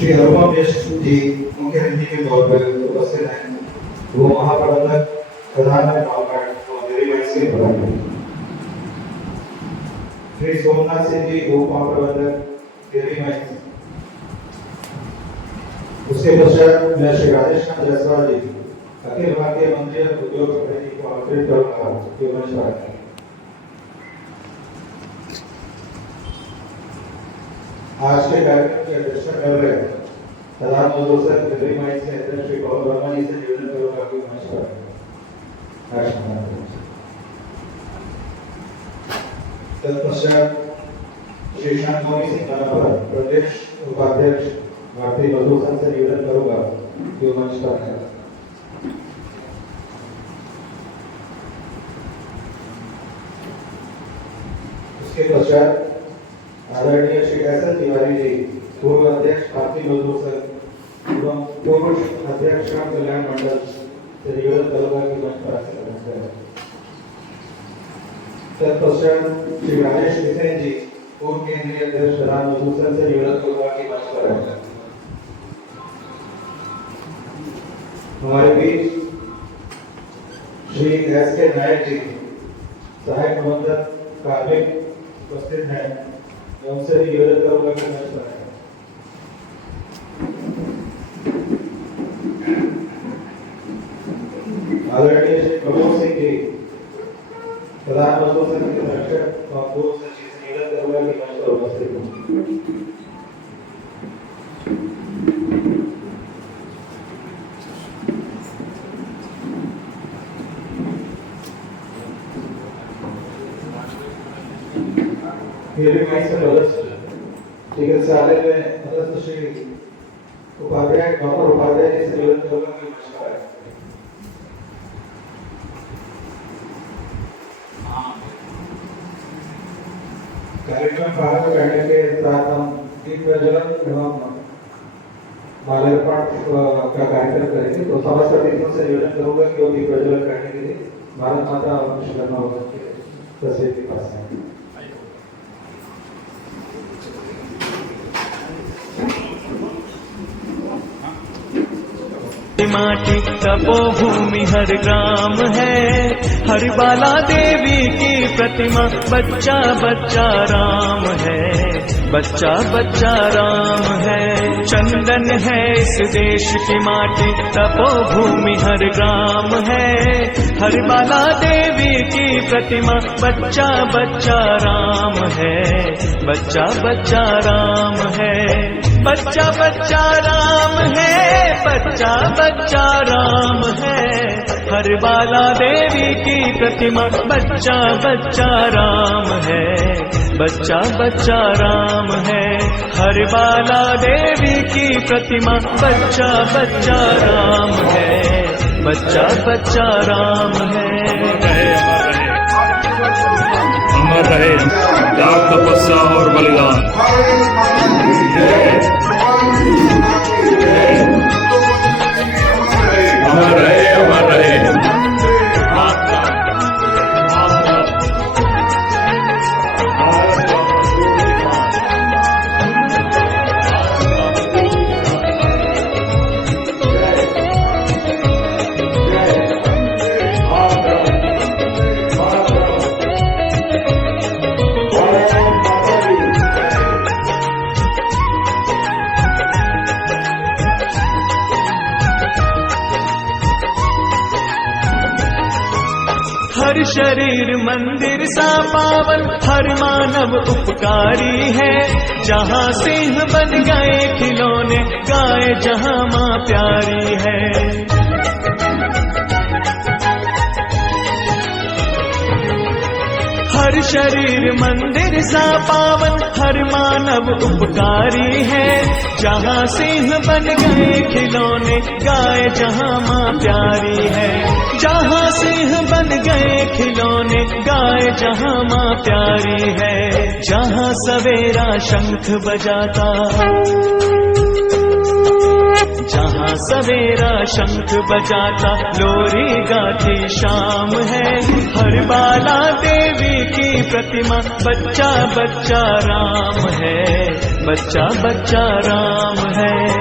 श्री अनुपम जी मुख्य अतिथि के तौर पर उपस्थित हैं। वो महाप्रबंधक प्रधान श्री सोमनाथ सिंह जी उप महाप्रबंधक डेयरी माइंस। उसके पश्चात मैं श्री राजेश जायसवाल जी अखिल भारतीय मंत्री उद्योग समिति को आमंत्रित करूंगा जो मंच पर आए। आज के कार्यक्रम की अध्यक्षता कर रहे प्रधान मधुसूदन डेयरी माइंस के अध्यक्ष श्री गौरव वर्मा जी से निवेदन करूंगा कि मंच पर तत्पश्चात श्री शांतमणि सिंह प्रदेश उपाध्यक्ष भारतीय मजदूर संघ से निवेदन करूंगा कि मंच पर है। उसके पश्चात आदरणीय श्री एस तिवारी जी पूर्व अध्यक्ष भारतीय मजदूर संघ एवं पूर्व अध्यक्ष श्रम कल्याण मंडल से निवेदन करूंगा कि मंच पर आसीन। तत्पश्चात श्री राजेश मिसेन जी पूर्व केंद्रीय अध्यक्ष प्रधान मजदूर संघ से निवेदन करूंगा कि मंच पर आए। हमारे बीच श्री एस के नायक जी सहायक प्रबंधक कार्मिक उपस्थित हैं। मैं उनसे निवेदन करूंगा कि मंच पर आए। आदरणीय श्री प्रमोद सिंह जी प्रधान मजदूर संघ के अध्यक्ष और पूर्व सचिव से निवेदन करूंगा कि मंच पर उपस्थित हों। डेयरी माइंस में चिकित्सालय में मदद श्री उपाध्याय डॉक्टर उपाध्याय जी से निवेदन करूंगा कि मंच पर आए। कार्यक्रम प्रारंभ करने के साथ हम दीप प्रज्वलन एवं माल्यार्पण का कार्यक्रम करेंगे। तो समस्त अतिथियों से निवेदन करूंगा कि वो दीप प्रज्वलन करने के लिए भारत माता और विश्वकर्मा भवन के तस्वीर के पास आए। माटी तपोभूमि हर ग्राम है, हर बाला देवी की प्रतिमा बच्चा बच्चा राम है, बच्चा बच्चा राम है। चंदन है इस देश की माटी तपोभूमि हर ग्राम है, हर बाला देवी की प्रतिमा बच्चा बच्चा राम है, बच्चा बच्चा राम है, बच्चा बच्चा राम है, बच्चा बच्चा राम है। हर बाला देवी की प्रतिमा बच्चा बच्चा राम है, बच्चा बच्चा राम है। हर बाला देवी की प्रतिमा बच्चा बच्चा राम है, बच्चा बच्चा राम है। अमर रहे त्याग तपस्या और बलिदान। अमर रहे अमर रहे। हर शरीर मंदिर सा पावन, हर मानव उपकारी है। जहाँ सिंह बन गए खिलौने, गाय जहाँ माँ प्यारी है। हर शरीर मंदिर सा पावन, हर मानव उपकारी है। जहाँ सिंह बन गए खिलौने, गाय जहाँ माँ प्यारी है। जहाँ सिंह बन गए खिलौने, गाय जहाँ माँ प्यारी है। जहाँ सवेरा शंख बजाता, जहाँ सवेरा शंख बजाता, लोरी गाती शाम है। हर बाला देवी की प्रतिमा बच्चा बच्चा राम है, बच्चा बच्चा राम है।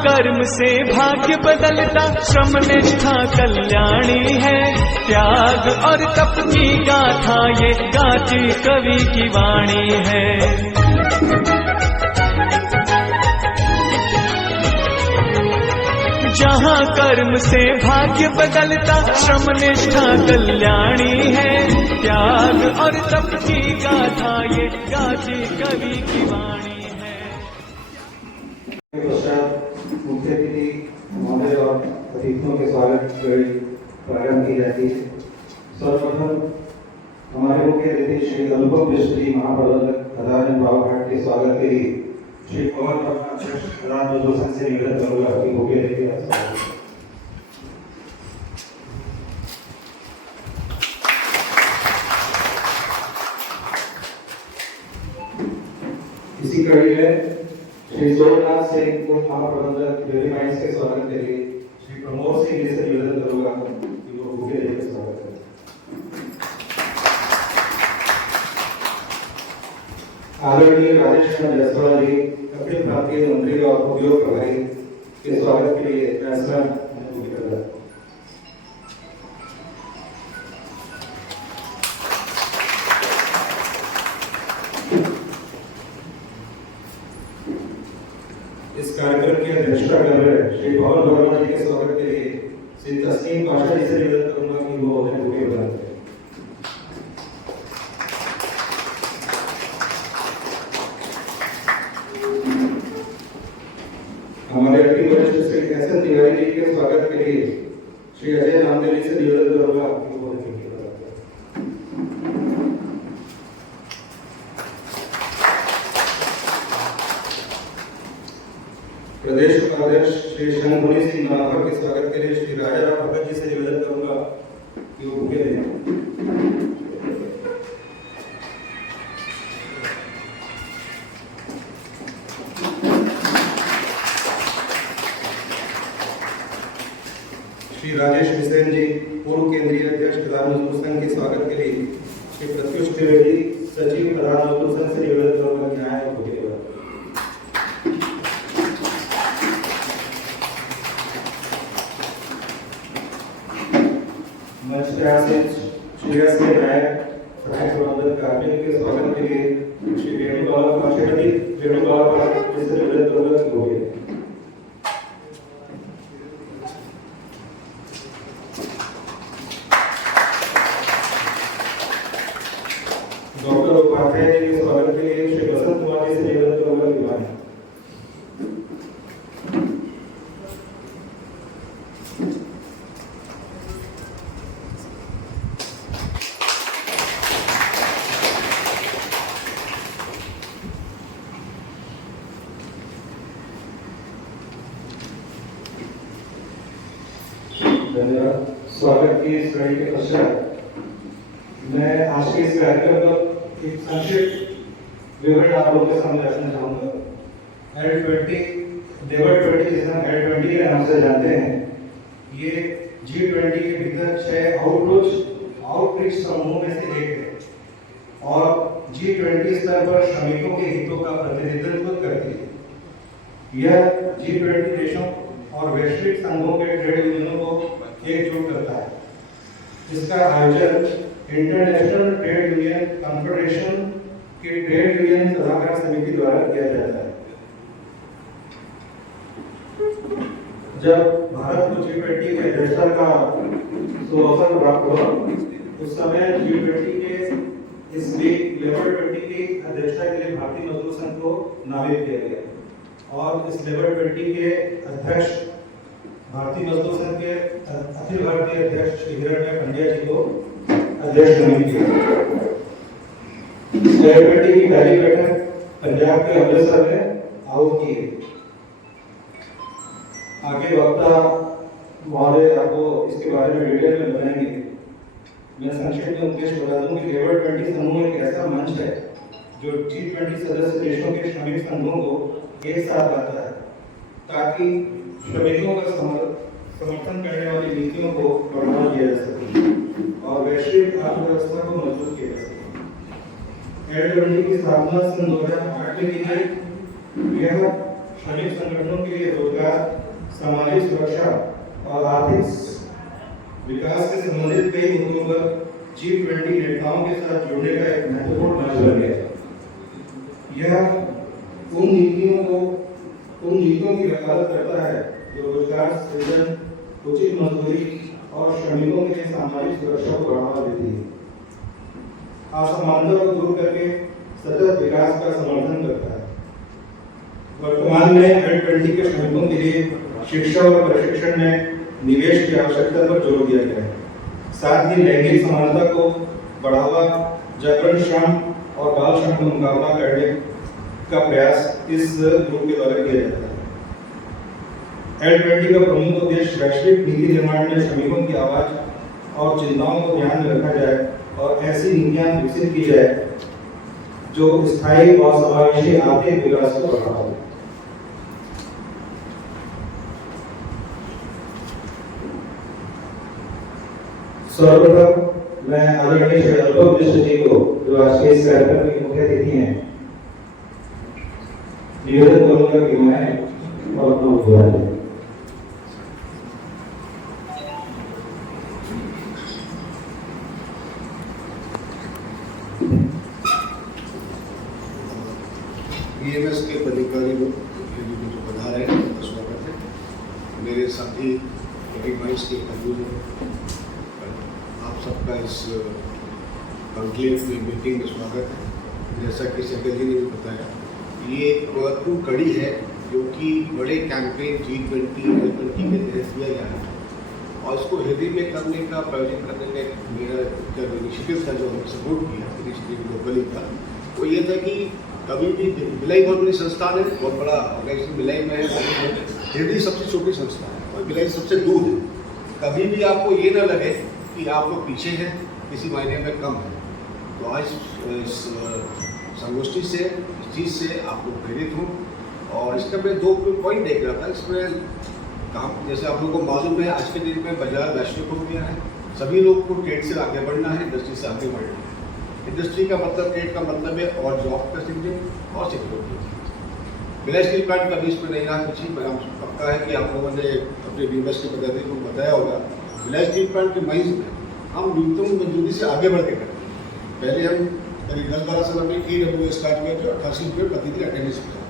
कर्म से भाग्य बदलता श्रम निष्ठा कल्याणी है। त्याग और तप की गाथा ये गाती कवि की वाणी है। जहाँ कर्म से भाग्य बदलता श्रम निष्ठा कल्याणी है। त्याग और तप की गाथा ये गाती कवि की वाणी है। मुख्य अतिथि महोदय और अतिथियों के स्वागत प्रारंभ की जाती है। सर्वप्रथम हमारे मुख्य अतिथि श्री अनुपम मिश्र जी महाप्रबंधक खदान बाबूघाट के स्वागत के लिए श्री पवन खदान मजदूर संघ से निवेदन करूंगा कि मुख्य अतिथि इसी कड़ी में श्री सोमनाथ सिंह को महाप्रबंधक डेयरी माइंस के स्वागत के लिए श्री प्रमोद सिंह जी से निवेदन करूंगा कि वो भूखे देकर स्वागत करें। आदरणीय राजेश चंद्र जायसवाल जी अखिल भारतीय मंत्री और उद्योग प्रभारी के स्वागत के लिए फैसला कर रहा है। इस कार्यक्रम की अध्यक्षता कर रहे श्री पवन वर्मा जी के स्वागत के लिए श्री तस्नीम पाशा जी से निवेदन करूंगा कि वो अपने बुके बना करें। हमारे अति वरिष्ठ श्री एस.एन. तिवारी जी के स्वागत के लिए श्री अजय नामदेव जी से निवेदन करूंगा कि वो अपने बुके बना करें। प्रदेश उपाध्यक्ष श्री शंभुनी सिंह नाभर के स्वागत के लिए श्री राजा राम भगत जी से निवेदन करूंगा कि वो बुके दें। श्री राजेश हुसैन जी पूर्व केंद्रीय अध्यक्ष प्रधान मजदूर संघ के स्वागत के लिए श्री प्रत्युष त्रिवेदी सचिव प्रधान मजदूर संघ से निवेदन करूंगा कि आए और बुके दें। श्री एस के नायक सहायक प्रबंधक कार्मिक के स्वागत के लिए श्री वेणुगोपाल जी से निवेदन करूंगा कि हो गए। डॉक्टर उपाध्याय जी के स्वागत के लिए श्री वसंत कुमार जी से निवेदन करूंगा कि बने। धन्यवाद। स्वागत की इस कड़ी के पश्चात मैं आज के इस कार्यक्रम का एक संक्षिप्त विवरण आप लोगों के सामने रखना चाहूंगा। L20 जिसे हम L20 के नाम से जानते हैं, ये G20 के भीतर 6 आउटरीच समूहों में से एक है और G20 स्तर पर श्रमिकों के हितों का प्रतिनिधित्व करती है। यह G20 देशों और वैश्विक संघों के ट्रेड यूनियनों को एकजुट करता है। इसका आयोजन इंटरनेशनल ट्रेड यूनियन कॉन्फेडरेशन की ट्रेड यूनियन सलाहकार समिति द्वारा किया जाता है। जब भारत को G20 की अध्यक्षता का सुअवसर प्राप्त हुआ, उस समय G20 के इस लेवल 20 की अध्यक्षता के लिए भारतीय मजदूर संघ को नामित किया गया और इस लेवल 20 के अध्यक्ष भारतीय मजदूर संघ के अखिल भारतीय अध्यक्ष श्री हिरण्मय पंड्या जी को अध्यक्ष नियुक्त किया। लेवल 20 की पहली बैठक पंजाब के अमृतसर में आयोजित की गई। आगे वक्ता महोदय आपको इसके बारे में डिटेल में बताएंगे। मैं संक्षेप में उद्देश्य बता दूं कि लेवल 20 समूह एक ऐसा मंच है जो G20 सदस्य देशों के श्रमिक संघों को एक साथ लाता है ताकि श्रमिकों का समर्थन करने वाली नीतियों को बढ़ावा दिया जा सके और वैश्विक अर्थव्यवस्था को मजबूत किया जा सके। L20 की स्थापना सन 2008 में की गई। यह श्रमिक संगठनों के लिए रोजगार, सामाजिक सुरक्षा और आर्थिक विकास से संबंधित कई मुद्दों पर G20 नेताओं के साथ जुड़ने का एक महत्वपूर्ण मंच बन गया। यह उन नीतियों की वकालत करता है जो रोजगार सृजन, उचित मजदूरी और श्रमिकों के सामाजिक सुरक्षा को बढ़ावा देती है, असमानता को दूर करके सतत विकास का समर्थन करता है। वर्तमान में G20 के श्रमिकों के लिए शिक्षा और प्रशिक्षण में निवेश की आवश्यकता पर जोर दिया गया है। साथ ही लैंगिक समानता को बढ़ावा, जबरन श्रम और बाल श्रम का मुकाबला करने का प्रयास इस ग्रुप के द्वारा किया जाता है। G20 का प्रमुख उद्देश्य वैश्विक नीति निर्माण में श्रमिकों की आवाज और चिंताओं को ध्यान में रखा जाए और ऐसी नीतियां विकसित की जाए जो स्थायी और समावेशी आर्थिक विकास को बढ़ावा दे। सर्वप्रथम मैं आदरणीय श्री अनुपम मिश्र जी को, जो आज के इस कार्यक्रम के मुख्य अतिथि हैं, निवेदन करूंगा कि मैं और अपना उद्बोधन दें। BMS के पदाधिकारी लोग जो पधारे हैं, उनका स्वागत है। मेरे साथी माइंस के कर्मी, आप सबका इस कॉन्क्लेव में मीटिंग में स्वागत है। जैसा कि सहगल जी ने भी बताया, ये एक महत्वपूर्ण कड़ी है जो कि बड़े कैंपेन G20 के तहत दिया जा रहा है और इसको हिंदी में करने का प्रायोजन करने का मेरा इनिशिएटिव था जो हमने सपोर्ट किया लोकली का, वो ये था कि कभी भी भिलाई बहुत बड़ी संस्थान है, बहुत बड़ा ऑर्गेनाइजेशन भिलाई में है, हिंदी सबसे छोटी संस्था है और भिलाई सबसे दूर है। कभी भी आपको ये ना लगे कि आप लोग पीछे हैं, किसी मायने में कम है। तो आज इस संगोष्ठी से, इस चीज़ से आप लोग प्रेरित हों। और इसका मैं 2 पॉइंट देख रहा था इसमें काम। जैसे आप लोगों को मालूम है, आज के दिन में बाजार वैश्विक हो गया है, सभी लोग को ट्रेड से आगे बढ़ना है, इंडस्ट्री से आगे बढ़ना है। इंडस्ट्री का मतलब, ट्रेड का मतलब है और जॉब का सृजन और सिक्योरिटी। भिलाई स्टील प्लांट का भी इसमें नहीं रहा पीछे, पक्का है कि आप लोगों ने अपने BMS के पदाधिकारियों को बताया होगा। भिलाई स्टील प्लांट के माइंस में हम न्यूनतम मजदूरी से आगे बढ़ के करते हैं। पहले हम करीब 10-12 साल में EWA स्टार्ट किया जो 88 रुपये प्रतिदिन अटेंडेंस था।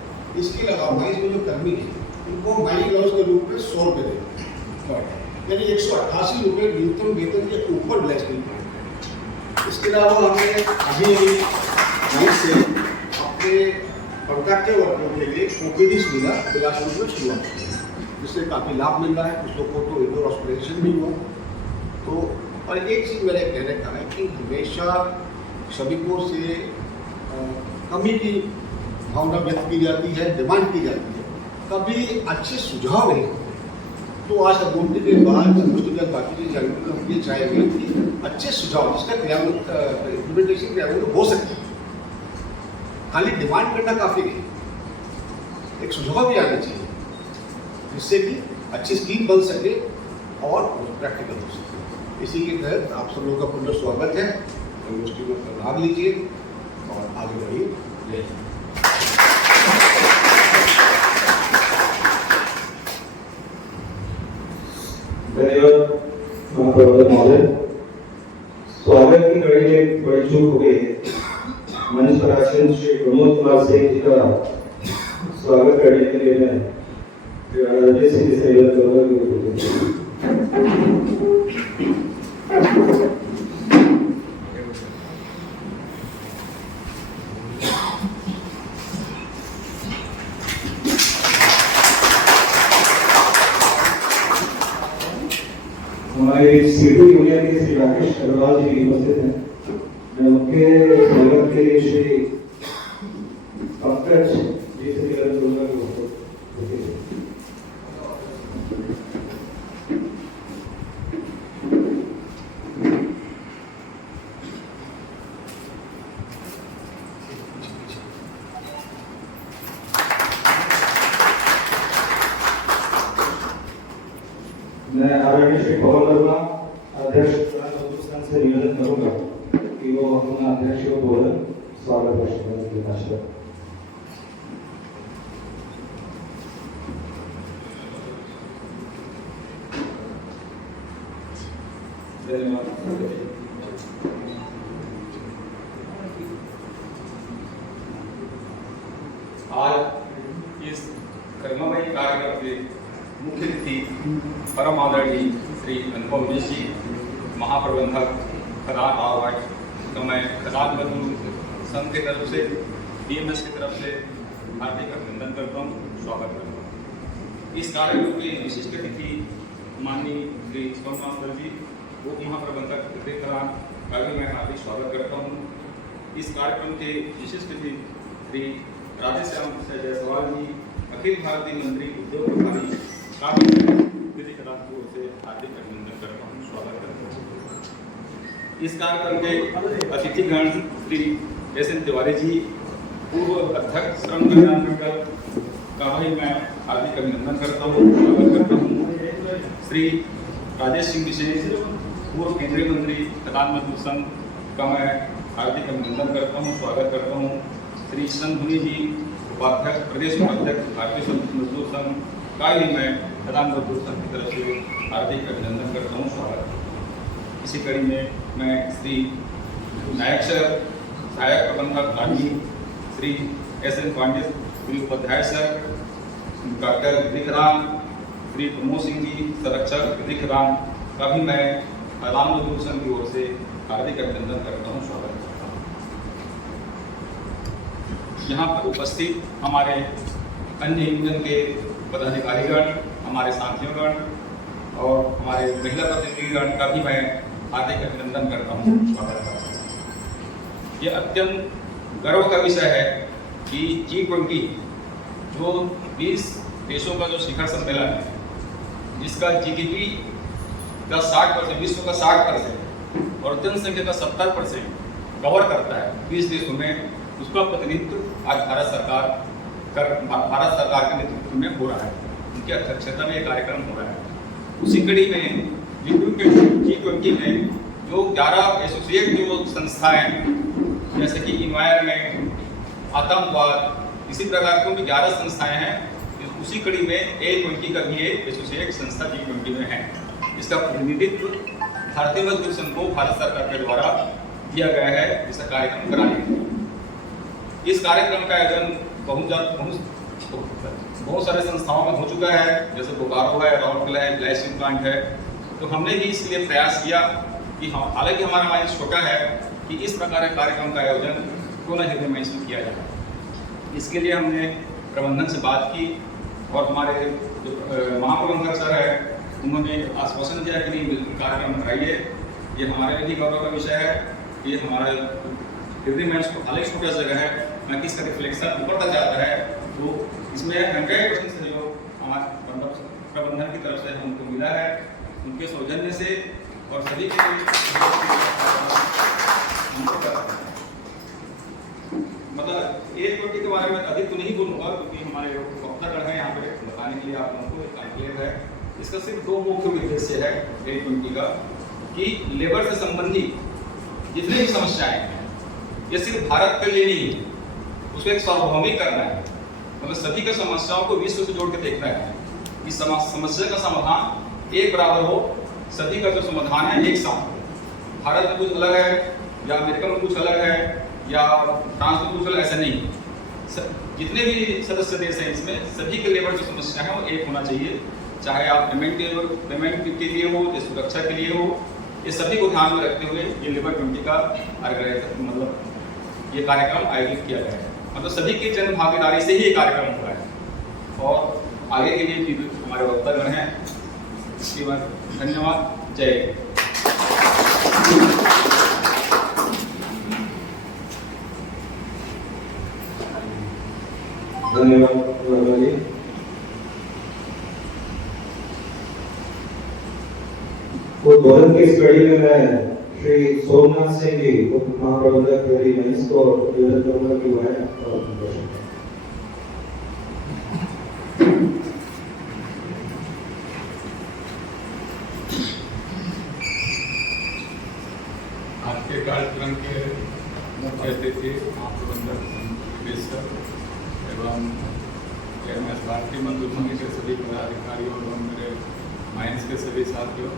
इसके अलावा माइंस में जो कर्मी है उनको माइनिंग लॉस के रूप में 100 रुपये देते, यानी 188 रुपये न्यूनतम वेतन के ऊपर भिलाई स्टील प्लांट। इसके अलावा हमने अभी माइंस से अपने कॉन्ट्रैक्टर वर्करों के लिए OPD सुविधा बिलासपुर में शुरुआत की है, जिससे काफ़ी लाभ मिल रहा है। कुछ लोगों को तो इंडोर हॉस्पिटलाइजेशन भी हुआ। तो और एक चीज़ मेरा कहने का है कि हमेशा श्रमिकों से कमी की भावना व्यक्त की जाती है, डिमांड की जाती है, कभी अच्छे सुझाव नहीं होते। तो आज संगोष्ठी के बाद बाकी चीज़ हम ये चाहेंगे कि अच्छे सुझाव जिसका इम्प्लीमेंटेशन क्रियान्वित हो सकता है। खाली डिमांड करना काफ़ी नहीं, एक सुझाव भी आना चाहिए जिससे कि अच्छी स्कीम बन सके और प्रैक्टिकल हो सके। इसी के तहत आप सब लोगों का पुनः स्वागत है। संगोष्ठी में भाग लीजिए और आगे बढ़िए। धन्यवाद प्रबंधक महोदय। स्वागत की कड़ी में बड़ी चूक हो गई है। मंच पर आसीन श्री प्रमोद कुमार सिंह जी का स्वागत करने के लिए मैं राजनीति से निवेदन करूंगा। हमारे सीटू यूनियन के श्री राकेश अग्रवाल जी उपस्थित हैं। मैं उनके स्वागत के लिए श्री पंकज जी से निवेदन करूंगा कि मैं आदरणीय श्री पवन वर्मा अध्यक्ष से निवेदन करूंगा कि वो अपना अध्यक्ष को बोलन स्वागत भाषण देना चाहिए। धन्यवाद। आज इस कर्ममय कार्यक्रम के मुख्य अतिथि परम आदरणीय श्री अनुपम मिश्र जी, महाप्रबंधक खदान आवाज तो मैं खदान मजदूर संघ की तरफ से DMS की तरफ से हार्दिक अभिनंदन करता हूँ, स्वागत करता हूँ। इस कार्यक्रम के विशिष्ट अतिथि माननीय श्री सोमनाथ सर जी, उप महाप्रबंधक खदान का भी मैं हार्दिक स्वागत करता हूँ। इस कार्यक्रम के विशिष्ट अतिथि श्री राधेश्याम जायसवाल जी, अखिल भारतीय मंत्री उद्योग प्रभारी का भी विधि खदान की ओर से हार्दिक अभिनंदन करता हूँ, स्वागत करता हूँ। इस कार्यक्रम के अतिथिगण श्री SN तिवारी जी, पूर्व अध्यक्ष श्रम कल्याण मंडल का भी मैं हार्दिक अभिनंदन करता हूँ, स्वागत करता हूँ। श्री राजेश सिंह विशेष, पूर्व केंद्रीय मंत्री खदान मजदूर संघ का मैं हार्दिक अभिनंदन करता हूँ, स्वागत करता हूँ। श्री संधुनी जी, उपाध्यक्ष प्रदेश उपाध्यक्ष भारतीय मजदूर संघ का भी मैं खदान मजदूर संघ की तरफ से हार्दिक अभिनंदन करता हूँ, स्वागत। इसी कड़ी में मैं श्री नायक सर, सहायक प्रबंधक Kazi, Shri SN Pandey, Shri Upadhyay sir, doctor Vidhikhadan, Shri Pramod Singh ji, संरक्षक विधिखदान का भी मैं खदान मजदूर संघ की ओर से हार्दिक अभिनंदन करता हूँ, स्वागत करता हूँ। यहाँ पर उपस्थित हमारे अन्य यूनियन के पदाधिकारीगण, हमारे साथियोंगण और हमारे महिला प्रतिनिधिगण का भी मैं हार्दिक अभिनंदन करता हूँ, स्वागत करता हूँ। यह अत्यंत गर्व का विषय है कि G20 जो 20 देशों का जो शिखर सम्मेलन है, जिसका GDP का 60%, विश्व का 60% और जनसंख्या का 70% कवर करता है 20 देशों में, उसका प्रतिनिधित्व आज भारत सरकार के नेतृत्व में हो रहा है। उनकी अध्यक्षता में यह कार्यक्रम हो रहा है। उसी कड़ी में G20 में जो 11 एसोसिएट जो संस्थाएं, जैसे कि इन्वायरमेंट, आतंकवाद, इसी प्रकार की भी 11 संस्थाएं हैं, उसी कड़ी में A20 का भी एक एसोसिएट संस्था G20 में है। इसका प्रतिनिधित्व भारतीय मजदूर संघ को भारत सरकार के द्वारा दिया गया है इसका कार्यक्रम कराने के लिए। इस कार्यक्रम का आयोजन बहुत सारे संस्थाओं में हो चुका है, जैसे बोकारो है, राउरकेला है, ग्लाइसिन प्लांट है। तो हमने भी इसलिए प्रयास किया कि हालांकि हमारा माइंड छोटा है कि इस प्रकार के कार्यक्रम का आयोजन क्यों न हृदय मंच में किया जाए। इसके लिए हमने प्रबंधन से बात की और हमारे जो महाप्रबंधक सर है, उन्होंने आश्वासन दिया कि नहीं कार्यक्रम कराइए। ये हमारे लिए गौरव का विषय है। ये हमारे हृदय मंच को हालांकि छोटा जगह है, मैं किसका रिफ्लेक्शन ऊपर तक जाता है, तो इसमें 100% सहयोग हमारे प्रबंधन की तरफ से हमको मिला है, उनके सौजन्य से और सभी के मतलब A20 के बारे में अधिक तो नहीं बोलूँगा, क्योंकि हमारे वक्तागण हैं यहाँ पे बताने के लिए आप लोगों को कॉन्क्लेव है। इसका सिर्फ 2 मुख्य उद्देश्य है A20 का कि लेबर से संबंधित जितनी भी समस्याएं हैं, ये सिर्फ भारत के लिए नहीं, उसको एक सार्वभौमिक करना है। मतलब सभी की समस्याओं को विश्व से जोड़ के देखना है। इस समस्या का समाधान एक बराबर हो, सभी का जो समाधान है एक साथ। भारत में कुछ अलग है या अमेरिका में कुछ अलग है या फ्रांस में कुछ अलग, ऐसा नहीं। जितने भी सदस्य देश हैं इसमें सभी के लेबर जो समस्या है वो एक होना चाहिए, चाहे आप पेमेंट के लिए हो या सुरक्षा के लिए हो। ये सभी को ध्यान में रखते हुए ये लेबर 20 का मतलब ये कार्यक्रम आयोजित किया गया है। मतलब सभी की जन भागीदारी से ही ये कार्यक्रम हो रहा है और आगे के लिए भी हमारे वक्तागण हैं। इसके बाद धन्यवाद, जय हिंद। धन्यवाद। उद्बोधन की इस कड़ी में मैं श्री सोमनाथ सिंह जी, उप महाप्रबंधक मेंस को निवेदन करूंगा कि वह आज के कार्यक्रम के मुख्य अतिथि महाप्रबंधक एवं भारतीय मजदूर संघ के सभी पदाधिकारियों एवं मेरे माइंस के सभी साथियों,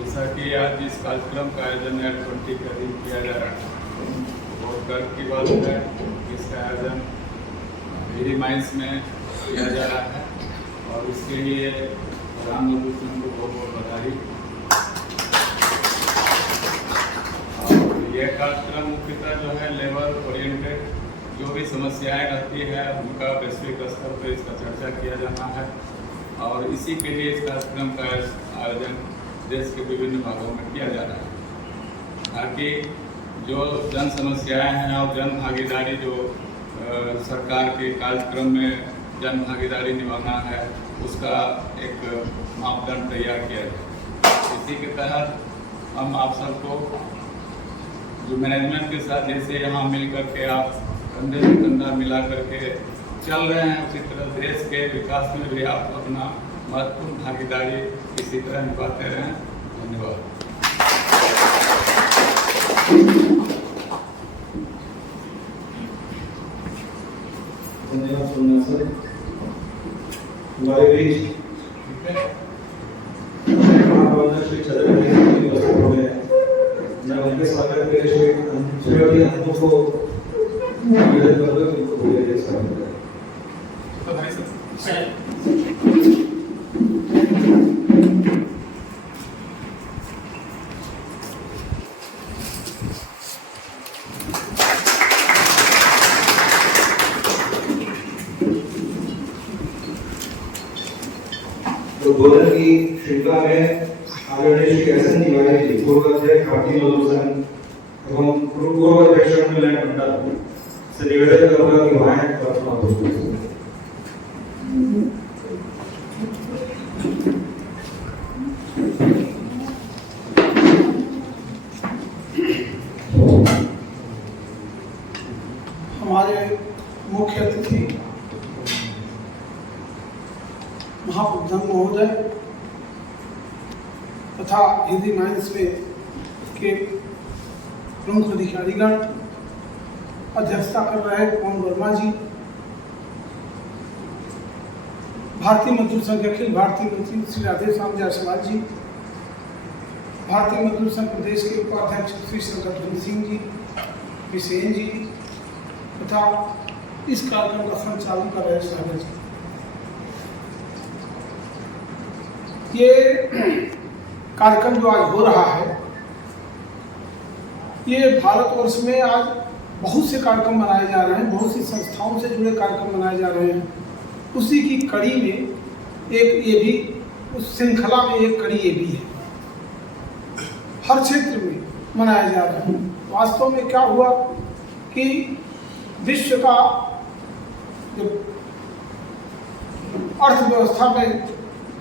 जैसा कि आज इस कार्यक्रम का आयोजन N20 का दिन किया जा रहा है, बहुत गर्व की बात है। इसका आयोजन मेरी माइंस में किया जा रहा है और इसके लिए प्रधानमंत्री को बहुत बहुत बधाई। और यह कार्यक्रम मुख्यतः जो है लेबर ओरिएंटेड जो भी समस्याएं रहती है उनका वैश्विक स्तर पर इसका चर्चा किया जाना है और इसी के लिए इस कार्यक्रम का आयोजन देश के विभिन्न भागों में किया जा रहा है, ताकि जो जन समस्याएं हैं और जन भागीदारी जो सरकार के कार्यक्रम में जन भागीदारी निभाना है उसका एक मापदंड तैयार किया जाए। इसी के तहत हम आप सबको जो मैनेजमेंट के साथ जैसे यहाँ मिल करके आप कंधे से कंधा मिला करके चल रहे हैं, उसी तरह देश के विकास में भी आप अपना महत्वपूर्ण भागीदारी इसी तरह निभाते रहें। धन्यवाद। धन्यवाद सोमनाथ सर। हमारे बीच महाप्रबंधक श्री छत्रपति जी उपस्थित हो गए हैं। मैं उनके स्वागत के लिए श्री अनु को निवेदन करूंगा कि उनको बोलिए स्वागत करें। तो बोधन की श्रृंखला में आदरणीय श्री एस.एन. तिवारी जी, पूर्व अध्यक्ष भारतीय मजदूर संघ एवं पूर्व अध्यक्ष कल्याण मंडल से निवेदन करूंगा कि वहां प्रार्थना हो। हमारे मुख्य अतिथि महाप्रबंधक महोदय तथा हिंदी माइंस में के प्रमुख अधिकारीगण, अध्यक्षता कर रहे पवन वर्मा जी, भारतीय मजदूर संघ अखिल भारतीय मंत्री श्री राधेश्याम जायसवाल जी, भारतीय मजदूर संघ प्रदेश के उपाध्यक्ष श्री शंकर सिंह जी, विसेन जी तथा इस कार्यक्रम का संचालन कर रहे सागर जी। ये कार्यक्रम जो आज हो रहा है, ये भारतवर्ष में आज बहुत से कार्यक्रम मनाए जा रहे हैं, बहुत सी संस्थाओं से जुड़े कार्यक्रम मनाए जा रहे हैं। उसी की कड़ी में एक ये भी, उस श्रृंखला में एक कड़ी ये भी है, हर क्षेत्र में मनाए जा रहे हैं। वास्तव में क्या हुआ कि विश्व का जो अर्थव्यवस्था में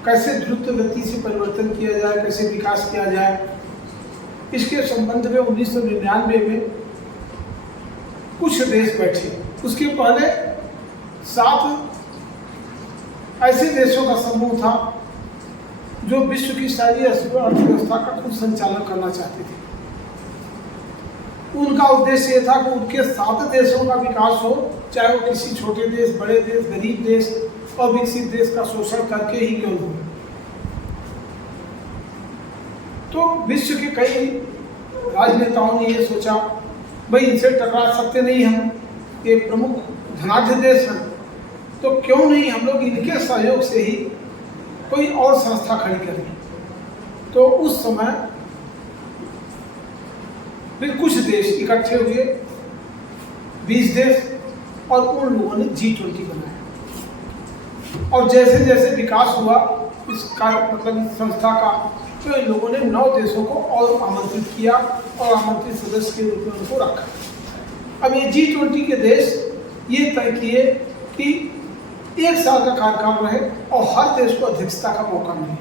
कैसे द्रुत गति से परिवर्तन किया जाए, कैसे विकास किया जाए, इसके संबंध में 1999 में कुछ देश बैठे। उसके पहले 7 ऐसे देशों का समूह था जो विश्व की सारी अर्थव्यवस्था का खुद संचालन करना चाहते थे। उनका उद्देश्य ये था कि उनके 7 देशों का विकास हो, चाहे वो किसी छोटे देश, बड़े देश, गरीब देश और विकसित देश का शोषण करके ही क्यों हो। तो विश्व के कई राजनेताओं ने ये सोचा, भाई इनसे टकरा सकते नहीं हम, ये प्रमुख धनाढ्य देश हैं, तो क्यों नहीं हम लोग इनके सहयोग से ही कोई और संस्था खड़ी करें। तो उस समय फिर कुछ देश इकट्ठे हुए, 20 देश, और उन लोगों ने G20 बनाया। और जैसे जैसे विकास हुआ इस कार्य मतलब इस संस्था का, तो इन लोगों ने 9 देशों को और आमंत्रित किया और आमंत्रित सदस्य के रूप में उनको रखा। अब ये G20 के देश ये तय किए कि 1 साल का कार्यकाल रहे और हर देश को अध्यक्षता का मौका मिले,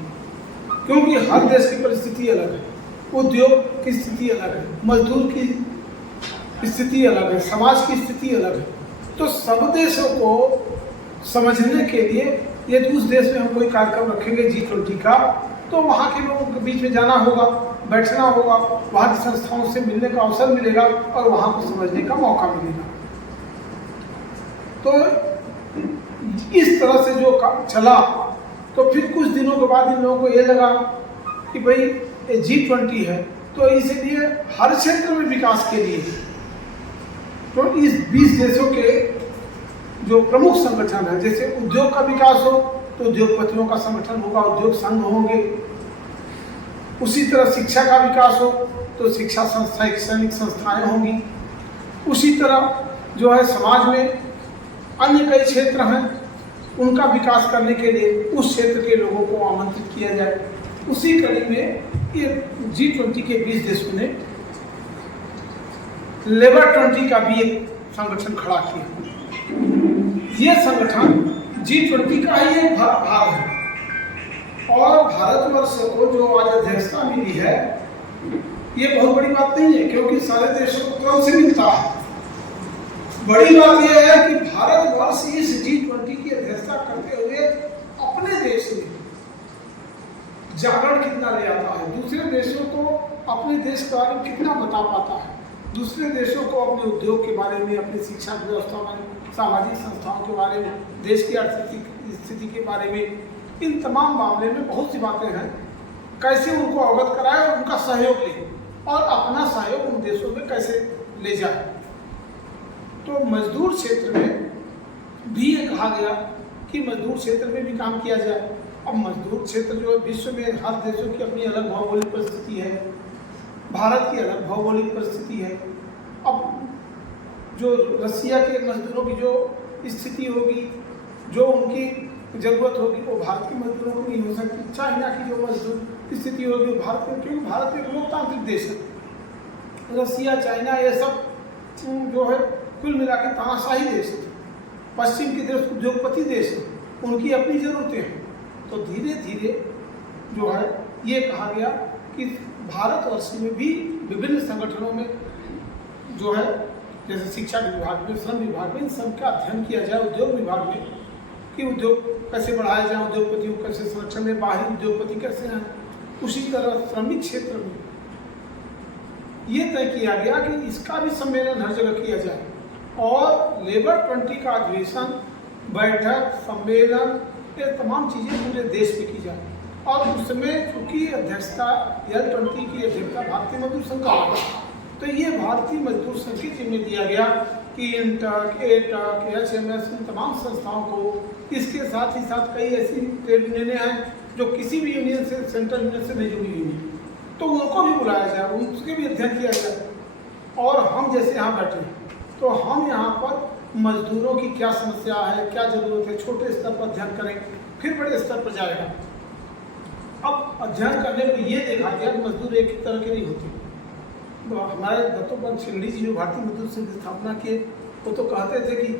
क्योंकि हर देश की परिस्थिति अलग है, उद्योग की स्थिति अलग है, मजदूर की स्थिति अलग है, समाज की स्थिति अलग है। तो सब देशों को समझने के लिए यदि उस देश में हम कोई कार्यक्रम रखेंगे G20 का, तो वहाँ के लोगों के बीच में जाना होगा, बैठना होगा, वहाँ की संस्थाओं से मिलने का अवसर मिलेगा और वहाँ को समझने का मौका मिलेगा। तो इस तरह से जो चला, तो फिर कुछ दिनों के बाद इन लोगों को ये लगा कि भाई G20 है, तो इसलिए हर क्षेत्र में विकास के लिए तो इस 20 देशों के जो प्रमुख संगठन है, जैसे उद्योग का विकास हो तो उद्योगपतियों का संगठन होगा, उद्योग संघ होंगे। उसी तरह शिक्षा का विकास हो तो शिक्षा शैक्षणिक संस्थाएं होंगी। उसी तरह जो है समाज में अन्य कई क्षेत्र हैं, उनका विकास करने के लिए उस क्षेत्र के लोगों को आमंत्रित किया जाए। उसी कड़ी में ये G20 के 20 देशों ने लेबर 20 का भी एक संगठन खड़ा किया। ये संगठन G20 का ही एक भाग है और भारतवर्ष को जो आज अध्यक्षता मिली है, ये बहुत बड़ी बात नहीं है, क्योंकि सारे देशों को कौन से मिलता है। बड़ी बात यह है कि भारतवर्ष इस G20 की अध्यक्षता करते हुए अपने देश में जागरण कितना ले आता है, दूसरे देशों को अपने देश के बारे में कितना बता पाता है, दूसरे देशों को अपने उद्योग के बारे में, अपनी शिक्षा व्यवस्था में, सामाजिक संस्थाओं के बारे में, देश की आर्थिक स्थिति के बारे में, इन तमाम मामले में बहुत सी बातें हैं। कैसे उनको अवगत कराए और उनका सहयोग ले और अपना सहयोग उन देशों में कैसे ले जाए। तो मजदूर क्षेत्र में भी ये कहा गया कि मजदूर क्षेत्र में भी काम किया जाए। अब मजदूर क्षेत्र जो है विश्व में हर देशों की अपनी अलग भौगोलिक परिस्थिति है, भारत की अलग भौगोलिक परिस्थिति है। अब जो रसिया के मजदूरों की जो स्थिति होगी, जो उनकी ज़रूरत होगी, वो भारत के मजदूरों को नहीं हो सकती। चाइना की जो मजदूर स्थिति होगी वो भारत में, क्योंकि भारत एक लोकतांत्रिक देश है। रसिया, चाइना ये सब जो है कुल मिला के तानाशाही देश है। पश्चिम के देश उद्योगपति देश है, उनकी अपनी ज़रूरतें हैं। तो धीरे धीरे जो है ये कहा गया कि भारतवर्ष में भी विभिन्न संगठनों में जो है, जैसे शिक्षा विभाग में, श्रम विभाग में, इन सब का अध्ययन किया जाए। उद्योग विभाग में कि उद्योग कैसे बढ़ाया जाए, उद्योगपतियों को कैसे संरक्षण में, बाहरी उद्योगपति कैसे हैं। उसी तरह श्रमिक क्षेत्र में ये तय किया गया कि इसका भी सम्मेलन हर जगह किया जाए और लेबर 20 का अधिवेशन, बैठक, सम्मेलन, ये तमाम चीज़ें पूरे देश में की जाए। और उसमें चूँकि अध्यक्षता L20 की अध्यक्षता भारतीय मजदूर संघ का होगा, तो ये भारतीय मजदूर संघ की जिम्मे दिया गया कि इंटक, एटक, HMS, इन तमाम संस्थाओं को, इसके साथ ही साथ कई ऐसी ट्रेड यूनियनें हैं जो किसी भी यूनियन से, सेंट्रल यूनियन से नहीं जुड़ी हुई हैं, तो उनको भी बुलाया जाए, उसके भी अध्ययन किया जाए। और हम जैसे यहाँ बैठे हैं, तो हम यहाँ पर मजदूरों की क्या समस्या है, क्या ज़रूरत है, छोटे स्तर पर अध्ययन करें, फिर बड़े स्तर पर जाएगा। अब अध्ययन करने में ये देखा गया कि मजदूर एक ही तरह के नहीं होते। तो हमारे दत्तोपंत शिंगड़ी जी जो भारतीय मजदूर संघ की स्थापना किए, वो तो कहते थे कि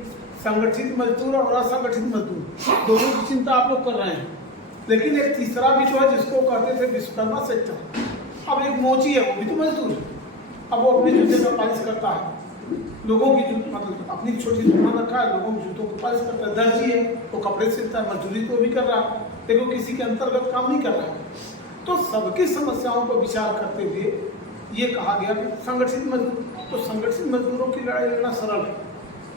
संगठित मजदूर और असंगठित मजदूर दोनों की चिंता आप लोग कर रहे हैं, लेकिन एक तीसरा भी जो है जिसको कहते थे विश्वकर्मा सेक्टर, अब एक मोची है, वो भी तो मजदूर है। अब वो अपने जूते का पालिश करता है, लोगों की मतलब अपनी छोटी दुकान रखा है, लोगों के जूतों को पालिश करता है। दर्जी है, वो कपड़े सिलता है, मजदूरी तो भी कर रहा है, लेकिन वो किसी के अंतर्गत काम नहीं कर रहा है। तो सबकी समस्याओं पर विचार करते हुए ये कहा गया कि संगठित मजदूर, तो संगठित मजदूरों की लड़ाई लड़ना सरल है।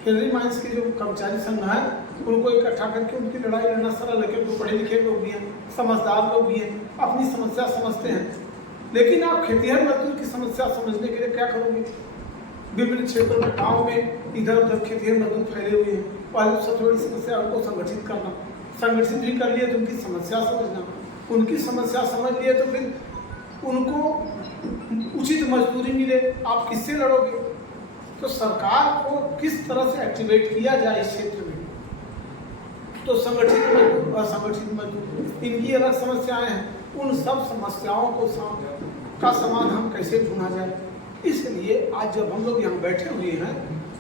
हेनरी माइंस के जो कर्मचारी संघ हैं, उनको इकट्ठा करके उनकी लड़ाई लड़ना सरल है, क्योंकि पढ़े लिखे लोग भी हैं, समझदार लोग भी हैं, अपनी समस्या समझते हैं। लेकिन आप खेतिहर मजदूर की समस्या समझने के लिए क्या करोगे? विभिन्न क्षेत्रों में, गाँव में इधर उधर खेतिहर मजदूर फैले हुए हैं। पहले सबसे बड़ी समस्या उनको संगठित करना, संगठित भी कर लिए तो उनकी समस्या समझना, उनकी समस्या समझ लिए तो फिर उनको उचित मजदूरी मिले। आप किससे लड़ोगे? तो सरकार को किस तरह से एक्टिवेट किया जाए इस क्षेत्र में, तो संगठित मजदूर, असंगठित मजदूर, इनकी अलग समस्याएं हैं, उन सब समस्याओं को का समाधान कैसे ढूंढा जाए। इसलिए आज जब हम लोग यहाँ बैठे हुए हैं,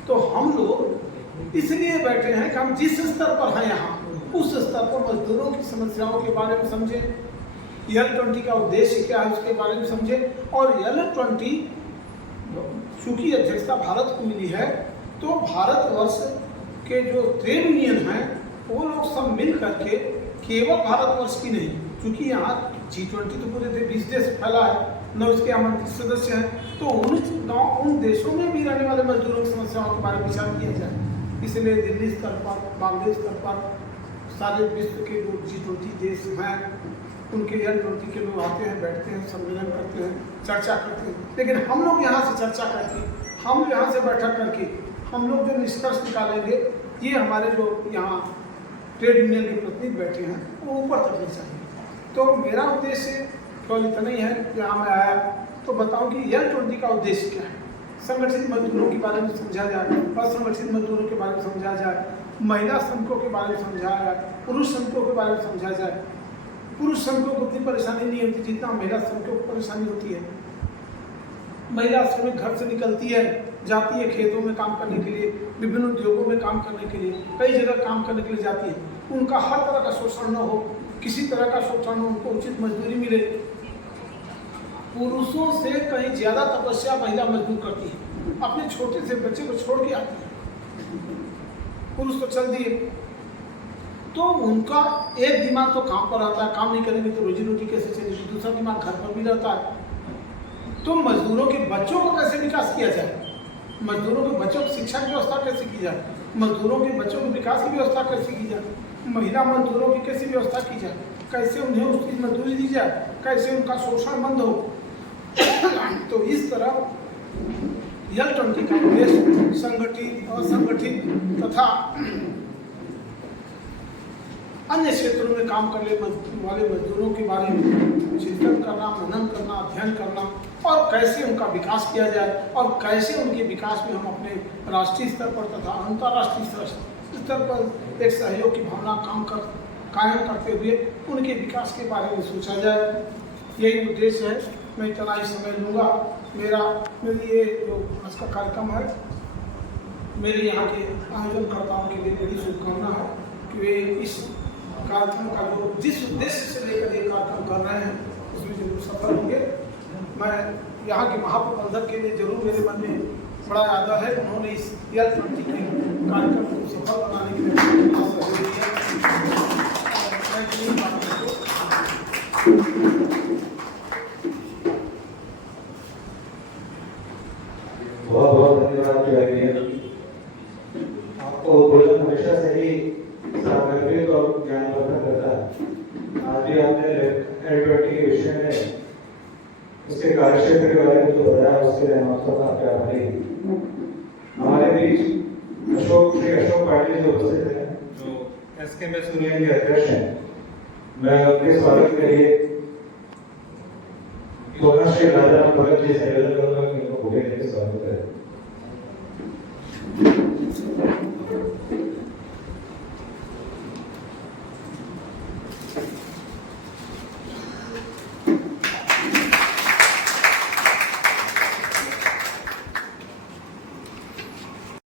तो हम लोग इसलिए बैठे हैं कि हम जिस स्तर पर हैं यहाँ, उस स्तर पर मजदूरों की समस्याओं के बारे में समझें, L20 का उद्देश्य क्या है उसके बारे में समझें। और L20 चूँकि अध्यक्षता भारत को मिली है, तो भारतवर्ष के जो ट्रेड यूनियन हैं वो लोग सब मिल करके, केवल भारतवर्ष की नहीं, क्योंकि यहाँ G20 तो पूरे 20 देश फैला है, न उसके आमंत्रित सदस्य हैं, तो उन देशों में भी रहने वाले मजदूरों की समस्याओं के बारे में विचार किया जाए। इसलिए दिल्ली स्तर पर, बांग्लादेश स्तर पर, सारे विश्व के जो G20 देश हैं उनके L20 के लोग आते हैं, बैठते हैं, सम्मेलन करते हैं, चर्चा करते हैं। लेकिन हम लोग यहाँ से चर्चा करके, हम यहाँ से बैठक करके हम लोग जो निष्कर्ष निकालेंगे, ये हमारे जो यहाँ ट्रेड यूनियन के प्रतिनिधि बैठे हैं वो ऊपर तक ले चाहिए। तो मेरा उद्देश्य केवल इतना ही है, यहाँ मैं आया तो बताऊँ कि L20 का उद्देश्य क्या है। संगठित मजदूरों के बारे में समझा जाए, असंगठित मजदूरों के बारे में समझा जाए, महिला श्रमिकों के बारे में समझाया जाए, पुरुष श्रमिकों के बारे में समझाया जाए। पुरुष श्रमिकों को उतनी परेशानी नहीं होती जितना महिला श्रमिकों को परेशानी होती है। महिला श्रमिक घर से निकलती है, जाती है खेतों में काम करने के लिए, विभिन्न उद्योगों में काम करने के लिए, कई जगह काम करने के लिए जाती है। उनका हर तरह का शोषण न हो, किसी तरह का शोषण हो, उनको उचित मजदूरी मिले। पुरुषों से कहीं ज़्यादा तपस्या महिला मजदूर करती है, अपने छोटे से बच्चे को छोड़ के आती है। पुरुष तो चल दिए, तो उनका एक दिमाग तो काम पर रहता है, काम नहीं करेंगे तो रोजी रोटी कैसे चलेगी, दूसरा दिमाग घर पर भी रहता है। तो मजदूरों के बच्चों को कैसे विकास किया जाए, मजदूरों के बच्चों की शिक्षा की व्यवस्था कैसे की जाए, मजदूरों के बच्चों के विकास की व्यवस्था कैसे की जाए, महिला मजदूरों की कैसी व्यवस्था की जाए, कैसे उन्हें उसकी मजदूरी दी जाए, कैसे उनका शोषण बंद हो। तो इस तरह L20 का उद्देश्य संगठित, असंगठित तथा अन्य क्षेत्रों में काम करने वाले मजदूरों के बारे में चिंतन करना, मनन करना, अध्ययन करना और कैसे उनका विकास किया जाए और कैसे उनके विकास में हम अपने राष्ट्रीय स्तर पर तथा अंतर्राष्ट्रीय स्तर पर एक सहयोग की भावना कायम करते हुए उनके विकास के बारे में सोचा जाए। यही उद्देश्य है। मैं इतना ही समय लूँगा। मेरी ये जो आज का कार्यक्रम है, मेरे यहाँ के आयोजनकर्ताओं के लिए मेरी शुभकामना है कि वे इस कार्यक्रम का जो जिस उद्देश्य से लेकर ये कार्यक्रम कर रहे हैं उसमें जरूर सफल होंगे। मैं यहाँ के महाप्रबंधक के लिए जरूर मेरे मन में बड़ा आदर है, उन्होंने इस L20 के कार्यक्रम को सफल बनाने के लिए बहुत बहुत धन्यवाद चौधरी। आपको भोजन हमेशा से ही सामग्रिक और ज्ञानवर्धक रहता है। आज भी आपने L20 के विषय में उसके कार्यक्षेत्र के बारे में जो बताया, उसके लिए हम आपका काफी आभारी हैं। हमारे बीच श्री अशोक पाटिल जो उपस्थित हैं, जो SKMS यूनियन के अध्यक्ष हैं, मैं उनके स्वागत के लिए श्री राजा भगत जी से निवेदन करूंगा कि उनको भूखे लेकर स्वागत करें।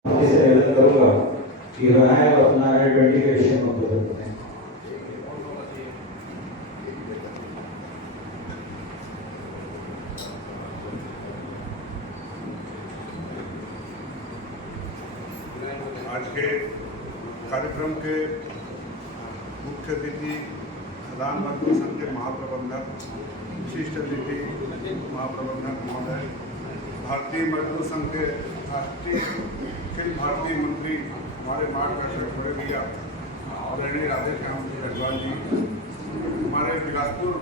निवेदन करूंगा कि वह अपना L20 के विषय में उद्बोधन करें। आज के कार्यक्रम के मुख्य अतिथि खदान मजदूर संघ के महाप्रबंधक, विशिष्ट अतिथि महाप्रबंधक महोदय, भारतीय मजदूर संघ के राष्ट्रीय अखिल भारतीय मंत्री हमारे मार्गदर्शक बड़े भैया आदरणीय राधेश्याम गढ़वाल जी, हमारे बिलासपुर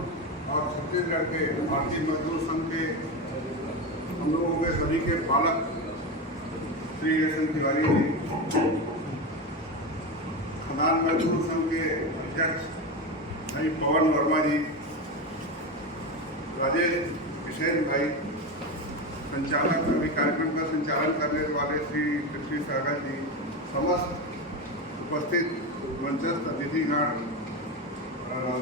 और छत्तीसगढ़ के भारतीय मजदूर संघ के हम लोगों के सभी के पालक श्री एस तिवारी जी, खदान मजदूर संघ के अध्यक्ष भाई पवन वर्मा जी, राजेश किशन भाई, संचालक सभी कार्यक्रम का संचालन करने वाले श्री पृथ्वी सागर जी, समस्त उपस्थित मंचस्थ अतिथिगण,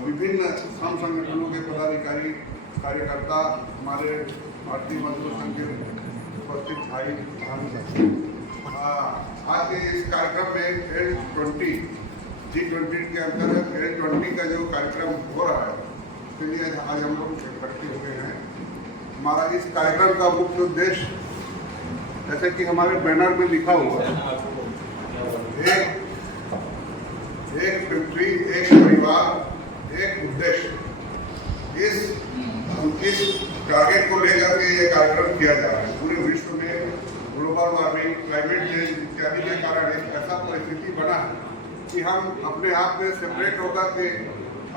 विभिन्न श्रम संगठनों के पदाधिकारी, कार्यकर्ता, हमारे भारतीय मजदूर संघ के उपस्थित भाई, आज के इस कार्यक्रम में L20 G20 के अंतर्गत L20 का जो कार्यक्रम हो रहा है, उसके लिए आज हम लोग इकट्ठे हुए हैं। हमारा इस कार्यक्रम का मुख्य उद्देश्य, जैसे कि हमारे बैनर में लिखा हुआ है, एक पृथ्वी, एक परिवार, एक उद्देश्य। इस टारगेट को लेकर के ये कार्यक्रम किया जा रहा है। पूरे विश्व में ग्लोबल वार्मिंग, क्लाइमेट चेंज इत्यादि के कारण एक ऐसा परिस्थिति बना है कि हम अपने आप में सेपरेट होकर के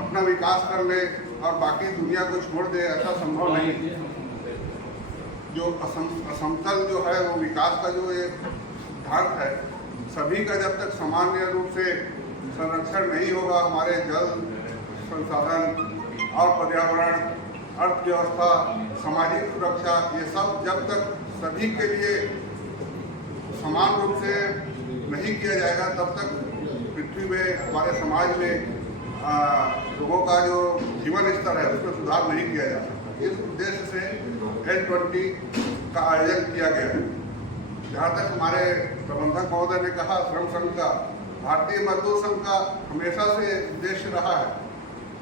अपना विकास कर लें और बाकी दुनिया को छोड़ दे, ऐसा संभव नहीं। जो असमतल जो है वो विकास का जो एक सिद्धांत है, सभी का जब तक सामान्य रूप से संरक्षण नहीं होगा, हमारे जल संसाधन और पर्यावरण, अर्थव्यवस्था, सामाजिक सुरक्षा, ये सब जब तक सभी के लिए समान रूप से नहीं किया जाएगा, तब तक पृथ्वी में, हमारे समाज में लोगों का जो जीवन स्तर है उसमें सुधार नहीं किया जा सकता। इस उद्देश्य से N20 का आयोजन किया गया है। जहाँ तक हमारे प्रबंधक महोदय ने कहा, श्रम संघ का, भारतीय मजदूर संघ का हमेशा से उद्देश्य रहा है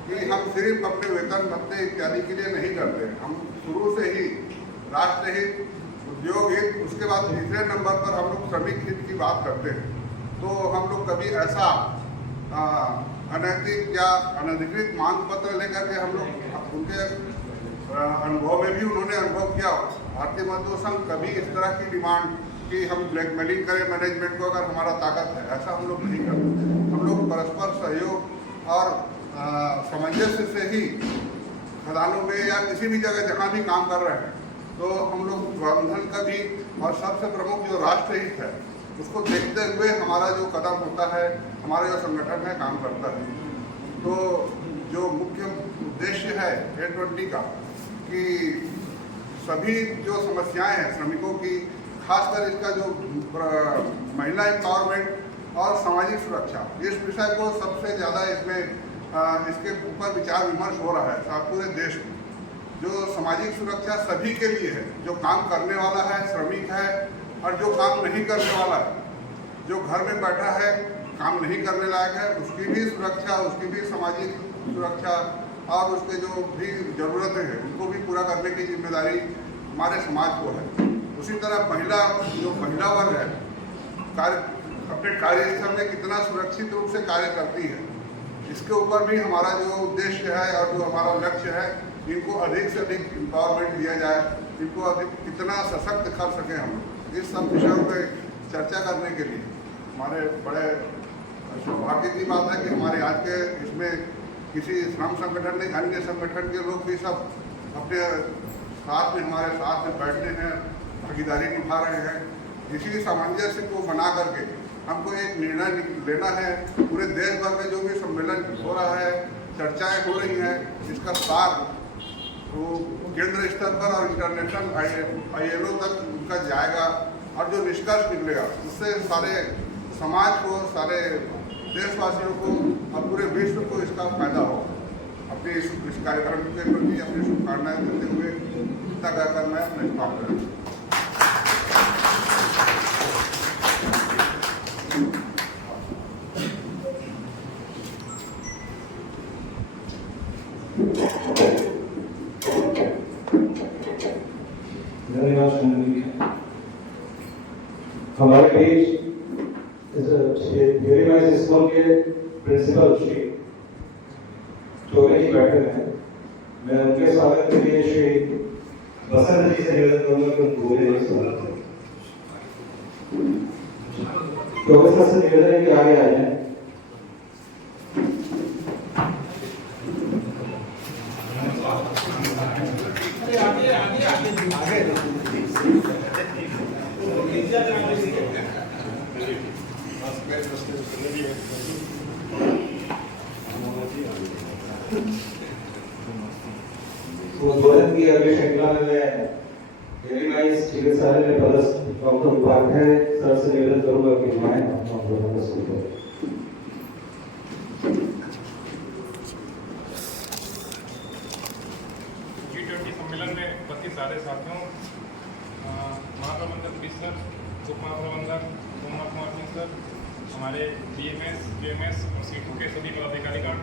कि हम सिर्फ अपने वेतन भत्ते इत्यादि के लिए नहीं करते। हम शुरू से ही राष्ट्र हित, उद्योग हित, उसके बाद तीसरे नंबर पर हम लोग श्रमिक हित की बात करते हैं। तो हम लोग कभी ऐसा अनैतिक या अनधिकृत मांग पत्र लेकर के, हम लोग उनके अनुभव में भी उन्होंने अनुभव किया, भारतीय मजदूर संघ कभी इस तरह की डिमांड कि हम ब्लैकमेलिंग करें मैनेजमेंट को अगर हमारा ताकत है, ऐसा हम लोग नहीं करते। हम लोग परस्पर सहयोग और सामंजस्य से ही खदानों में या किसी भी जगह जहाँ भी काम कर रहे हैं, तो हम लोग प्रबंधन का भी और सबसे प्रमुख जो राष्ट्र हित है उसको देखते हुए हमारा जो कदम होता है, हमारा जो संगठन है काम करता है। तो जो मुख्य उद्देश्य है N20 का कि सभी जो समस्याएं हैं श्रमिकों की, खासकर इसका जो महिला एम्पावरमेंट और सामाजिक सुरक्षा, इस विषय को सबसे ज़्यादा इसमें इसके ऊपर विचार विमर्श हो रहा है पूरे देश में। जो सामाजिक सुरक्षा सभी के लिए है, जो काम करने वाला है, श्रमिक है, और जो काम नहीं करने वाला है, जो घर में बैठा है, काम नहीं करने लायक है, उसकी भी सुरक्षा, उसकी भी सामाजिक सुरक्षा और उसके जो भी ज़रूरतें हैं उनको भी पूरा करने की जिम्मेदारी हमारे समाज को है। उसी तरह महिला वर्ग है, अपने कार्यस्थल में कितना सुरक्षित रूप से कार्य करती है, इसके ऊपर भी हमारा जो उद्देश्य है और जो हमारा लक्ष्य है, इनको अधिक से अधिक एम्पावरमेंट दिया जाए, इनको अधिक कितना सशक्त कर सकें हम। इस सब विषयों पर चर्चा करने के लिए हमारे बड़े सौभाग्य की बात है कि हमारे आज के इसमें किसी श्रम संगठन नहीं, अन्य संगठन के लोग भी सब अपने साथ में, हमारे साथ में बैठते हैं, भागीदारी निभा रहे हैं। इसी सामंजस्य को बना करके हमको एक निर्णय लेना है। पूरे देश भर में जो भी सम्मेलन हो रहा है, चर्चाएं हो रही हैं, इसका सार तो केंद्र स्तर पर और इंटरनेशनल ILO तक उनका जाएगा, और जो निष्कर्ष निकलेगा उससे सारे समाज को, सारे देशवासियों को और पूरे विश्व को इसका फायदा होगा। अपने इस कार्यक्रम के प्रति अपनी शुभकामनाएं देते हुए इतना कहकर मैं अपने स्थान करूँगा। हमारे बीच वेरी स्कूल के प्रिंसिपल श्री चौबे जी बैठे हैं। मैं उनके स्वागत के लिए श्री बसंत जी से निवेदन करूंगा कि उनको बोले स्वागत। चौबे सर से निवेदन है कि आगे आ जाए। उद्बोधन की अगली श्रृंखला में एलिमाइस चिकित्सालय में पदस्थ डॉक्टर उपाध्याय सर से निवेदन करूंगा कि हमारे उद्बोधन को शुरू करें। G20 सम्मेलन में उपस्थित सारे साथियों, महाप्रबंधक बिस्तर, उप महाप्रबंधक सोमनाथ कुमार सिंह सर, हमारे BMS, JMS और सीटों के सभी पदाधिकारीगण,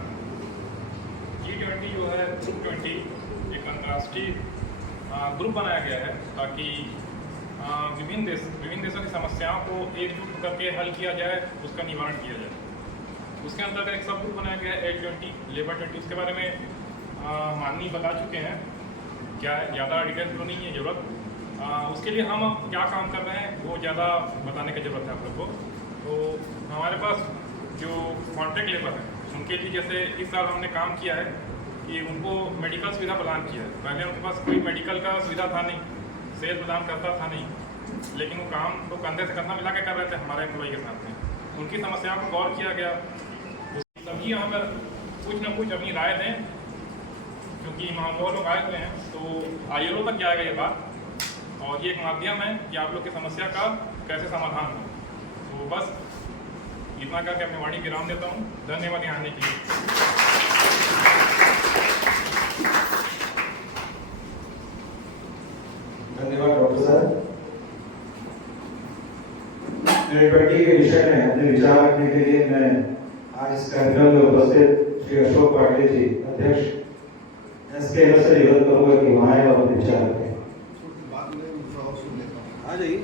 G20 जो है ग्रुप 20 एक अंतर्राष्ट्रीय ग्रुप बनाया गया है ताकि विभिन्न देशों की समस्याओं को एकजुट करके हल किया जाए, उसका निवारण किया जाए। उसके अंतर्गत एक सब ग्रुप बनाया गया है L20, लेबर 20। उसके बारे में माननीय बता चुके हैं, क्या ज़्यादा डिटेल तो नहीं है ज़रूरत। उसके लिए हम अब क्या काम कर रहे हैं वो ज़्यादा बताने की ज़रूरत है आप लोग को। तो हमारे पास जो कॉन्ट्रैक्ट लेबर है उनके लिए, जैसे इस साल हमने काम किया है कि उनको मेडिकल सुविधा प्रदान किया है। पहले उनके पास कोई मेडिकल का सुविधा था नहीं, सेल प्रदान करता था नहीं, लेकिन वो काम तो कंधे से कंधा मिला के कर रहे थे हमारे एम्प्लॉई के साथ में। उनकी समस्याओं पर गौर किया गया। सभी यहाँ पर कुछ न कुछ अपनी राय दें, क्योंकि महानुभाव लोग आए हुए हैं, तो आईएलओ तक जाएगा ये बात, और ये एक माध्यम है कि आप लोग की समस्या का कैसे समाधान हो। तो बस इतना करके अपनी वाणी विराम देता हूँ। धन्यवाद यहाँ आने के लिए। धन्यवाद डॉक्टर साहब। T20 के विषय में अपने विचार रखने के लिए मैं आज इस कार्यक्रम में उपस्थित श्री अशोक पाटिल जी, अध्यक्ष एसके से निवेदन करूंगा कि वहाँ आए और अपने विचार रखें। आ जाइए।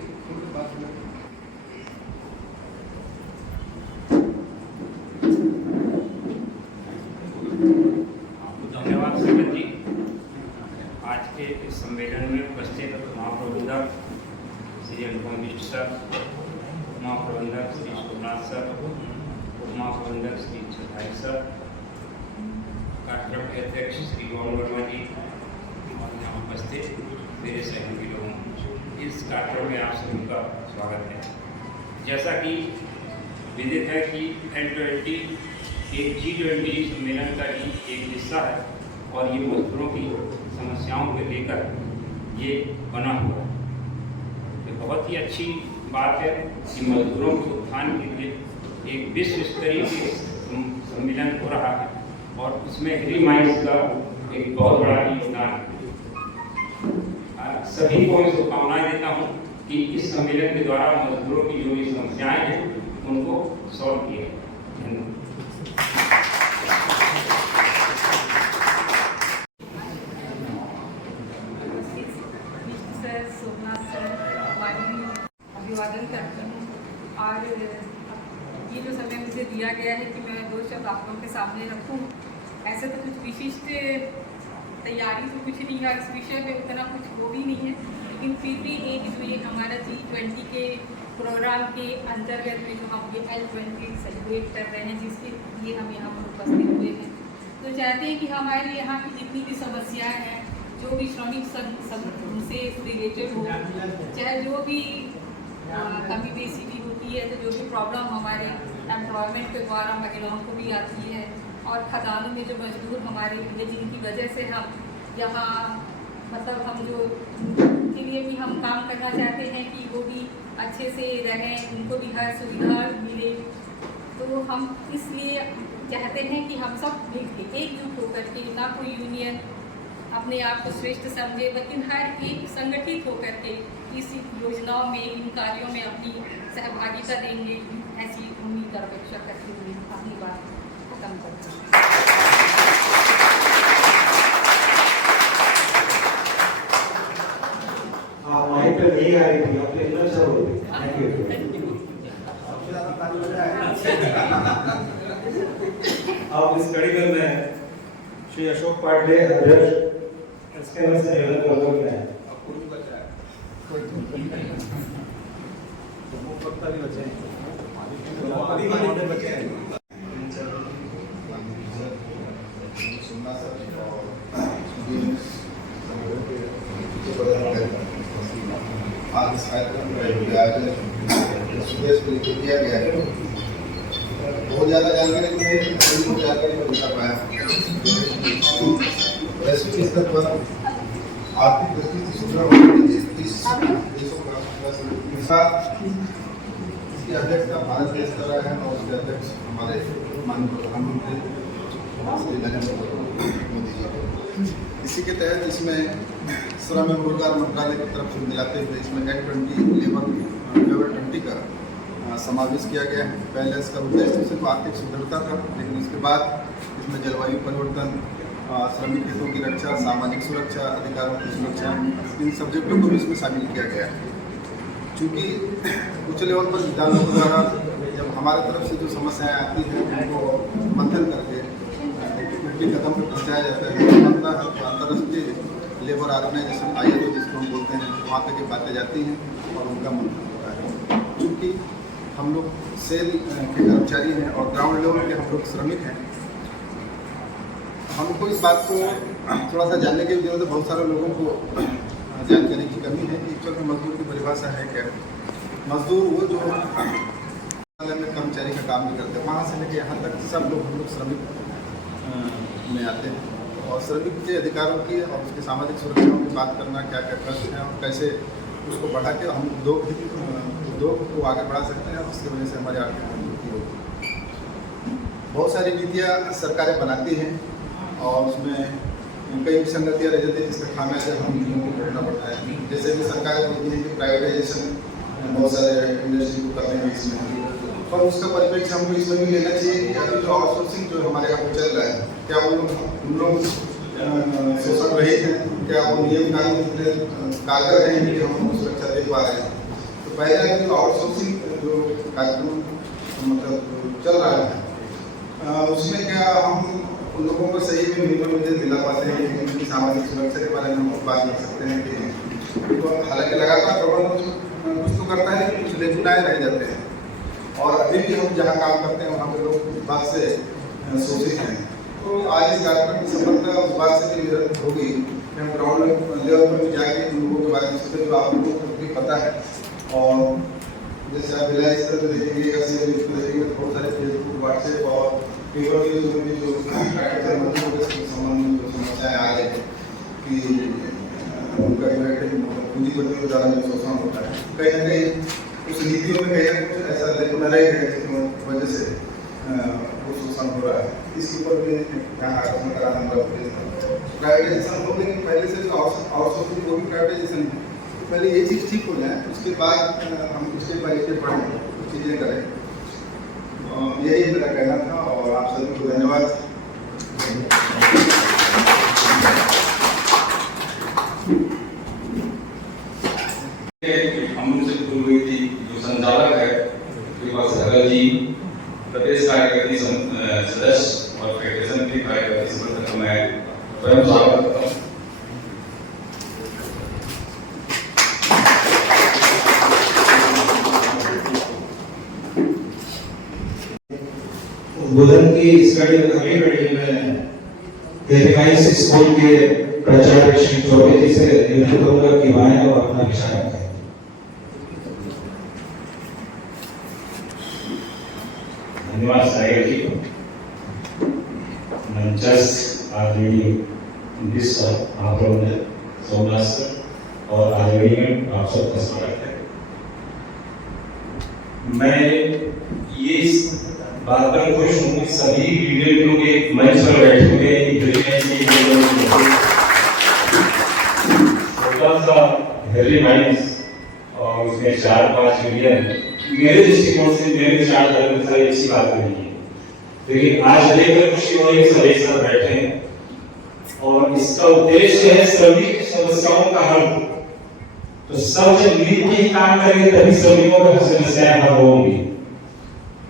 धन्यवाद संगत जी। आज के इस सम्मेलन में उपस्थित महाप्रबंधक श्री अनुपम मिश्र सर, महाप्रबंधक श्री सोमनाथ सर, उप महाप्रबंधक श्री चौधारी सर, कार्यक्रम के अध्यक्ष श्री गौरव वर्मा जी और यहाँ उपस्थित मेरे सहयोगी लोगों, इस कार्यक्रम में आप सभी का स्वागत है। जैसा कि विदित है कि L20 एक G20 सम्मेलन का ही एक हिस्सा है और ये मजदूरों की समस्याओं को लेकर ये बना हुआ है। ये बहुत ही अच्छी बात है कि मजदूरों के उत्थान के लिए एक विश्व स्तरीय सम्मेलन हो रहा है और उसमें हेरी माइंड्स का एक बहुत बड़ा योगदान है। सभी को मैं शुभकामनाएं देता हूँ कि इस सम्मेलन के द्वारा मजदूरों की जो भी समस्याएं हैं उनको सॉल्व किया। धन्यवाद। अभिवादन करती हूँ और ये जो समय मुझे दिया गया है कि मैं 2 शब्द आप लोगों के सामने रखूँ। ऐसे तो कुछ विशिष्ट तैयारी तो कुछ नहीं है, इस विषय में उतना कुछ हो भी नहीं है, लेकिन फिर भी एक जो ये हमारा G20 के प्रोग्राम के अंतर्गत में जो हम ये L20 सेलिब्रेट कर रहे हैं, जिसके लिए हम यहाँ पर उपस्थित हुए हैं, तो चाहते हैं कि हमारे यहाँ की जितनी भी समस्याएँ हैं, जो भी श्रमिक उनसे रिलेटेड हो, चाहे जो भी कमी बेसी भी होती है, तो जो भी प्रॉब्लम हमारे एम्प्लॉयमेंट के द्वारा महिलाओं को भी आती है और खदानों में जो मजदूर हमारे लिए जिनकी वजह से हम यहाँ मतलब हम जो के लिए भी हम काम करना चाहते हैं कि वो भी अच्छे से रहें, उनको भी हर सुविधा मिले, तो हम इसलिए चाहते हैं कि हम सब मिलकर एकजुट होकर के, ना कोई यूनियन अपने आप को श्रेष्ठ समझे, लेकिन हर एक संगठित होकर के इस योजनाओं में, इन कार्यों में अपनी सहभागिता देंगे, ऐसी उम्मीद और अपेक्षा करते हुए अपनी बात खत्म करते हैं। आप माइक पे नहीं आ रही थी, आपने इतना अच्छा बोल दिया। आप इस कड़ी में मैं श्री अशोक पाटिल अध्यक्ष एसके से निवेदन करूंगा कि आज इस कार्यक्रम का आयोजन सुदेश को किया गया है। बहुत ज़्यादा जानकारी नहीं, जानकारी में बता पाया। वैश्विक स्तर पर आर्थिक स्थिति सुधर होने के 30 देशों का इसकी अध्यक्षता भारत देश कर रहा है और उसके अध्यक्ष हमारे माननीय प्रधानमंत्री श्री नरेंद्र मोदी जी। इसी के तहत इसमें श्रम एवं रोजगार मंत्रालय की तरफ से मिलाते हुए इसमें L20 लेबर 20 का समावेश किया गया है। पहले इसका उद्देश्य सिर्फ आर्थिक सुदृढ़ता था, लेकिन इसके बाद इसमें जलवायु परिवर्तन, श्रमिक हितों की रक्षा, सामाजिक सुरक्षा, अधिकारों की सुरक्षा, इन सब्जेक्टों को भी इसमें शामिल किया गया है। चूँकि उच्च लेवल पर विद्यालयों द्वारा जब हमारे तरफ से जो समस्याएं आती हैं उनको मंथन करके उनके कदम पर पहुँचाया जाता है, अंतर्राष्ट्रीय लेबर ऑर्गेनाइजेशन ILO जिसको हम बोलते हैं, वहाँ तक ये बातें जाती हैं और उनका मंथन होता है। चूँकि हम लोग सेल के कर्मचारी हैं और ग्राउंड लेवल के हम लोग श्रमिक हैं, हमको इस बात को थोड़ा सा जानने की जरूरत है। बहुत सारे लोगों को जानकारी की कमी है कि एक्चुअल में मजदूर की परिभाषा है क्या। मजदूर वो जो में कर्मचारी का काम नहीं करते, वहाँ से लेकर यहाँ तक सब लोग हम लोग श्रमिक में आते हैं। और श्रमिक के अधिकारों की और उसके सामाजिक सुरक्षाओं की बात करना, क्या क्या कष्ट है और कैसे उसको बढ़ा के हम उद्योग को आगे बढ़ा सकते हैं और उसकी वजह से हमारी आर्थिक मजबूती होगी। बहुत सारी नीतियाँ सरकारें बनाती हैं और उसमें कई विसंगतियाँ रह जाती है, जिसका खामियाजा हम नीतियों को भुगतना पड़ता है। जैसे कि सरकारें बोलती हैं कि प्राइवेटाइजेशन बहुत सारे इंडस्ट्री को करने में इसमें, पर उसका परिप्रेक्ष्य हमको इसमें भी लेना चाहिए कि अभी जो आउटसोर्सिंग जो हमारे यहाँ पर चल रहा है, क्या उन लोग शोषण रहित हैं, क्या वो नियम कानून इतने कारगर हैं कि हम उनको सुरक्षा दे पा रहे हैं। तो पहले जो आउटसोर्सिंग जो कार्यक्रम मतलब चल रहा है उसमें क्या हम उन लोगों को सही में मिनिमम वेजेस दिला पाते हैं कि उनकी सामाजिक सुरक्षा के बारे में हम बात कर सकते हैं कि तो हालांकि लगातार प्रबंधन कुछ तो करता है लेकिन कुछ लेखुनाएँ रह जाते हैं। और अभी भी हम जहाँ काम करते हैं वहाँ पे लोग इस बात से शोषित हैं। तो आज इस कार्यक्रम की सफलता उस बात से भी निर्भर होगी कि हम ग्राउंड लेवल पर भी जाके उन लोगों के बारे में सोचते जो आप लोगों को भी पता है। और जैसे आप जिला स्तर पर देखेंगे या देखेंगे बहुत सारे फेसबुक, व्हाट्सएप और पेपर न्यूज में भी जो संबंध में जो समस्याएँ आ रही है कि उनका जो है पूंजीपतियों को ज़्यादा जो शोषण होता है, कहीं ना कहीं उस नीतियों में कहीं ना कुछ ऐसा लेखन रहे हैं जिसकी वजह से वो शोषण हो रहा है। इसके ऊपर भी यहाँ आकर्षण कराना हमारा प्राइवेटाइजेशन हो, लेकिन पहले से आउटसोर्सिंग वो भी प्राइवेटाइजेशन है। तो पहले ये चीज़ ठीक हो जाए, उसके बाद हम उसके बारे पढ़ें, कुछ चीज़ें करें। यही मेरा कहना था और आप सभी को धन्यवाद। हम लोग से भूल हुई थी, जो संचालक है कृपा सहगल जी, प्रदेश कार्यकारिणी सदस्य और फेडरेशन के कार्यकारिणी सदस्य का मैं स्वयं स्वागत करता हूँ। बुधन की स्टडी अगली मीटिंग में रिवाइज स्कूल के प्राचार्य श्री चौबे जी से निवेदन करूंगा कि आए और अपना विचार रखें। धन्यवाद सागर जी। मंचस्थ आदरणीय दिस आंदोलन सोमनाथ सर और आदरणीय आप सबका स्वागत है। मैं ये बात पर खुश हूँ कि सभी लीडर लोग एक मंच पर बैठे हुए छोटा सा हेली माइंस और उसमें 4-5 मिलियन मेरे दृष्टिकोण से मेरे विचार धर्म से अच्छी बात नहीं है, लेकिन आज लेकर खुशी हो रही है सभी साथ बैठे हैं और इसका उद्देश्य है सभी समस्याओं का हल। तो सब जब मिलकर ही काम करेंगे तभी सभी को समस्याएं हल होंगी,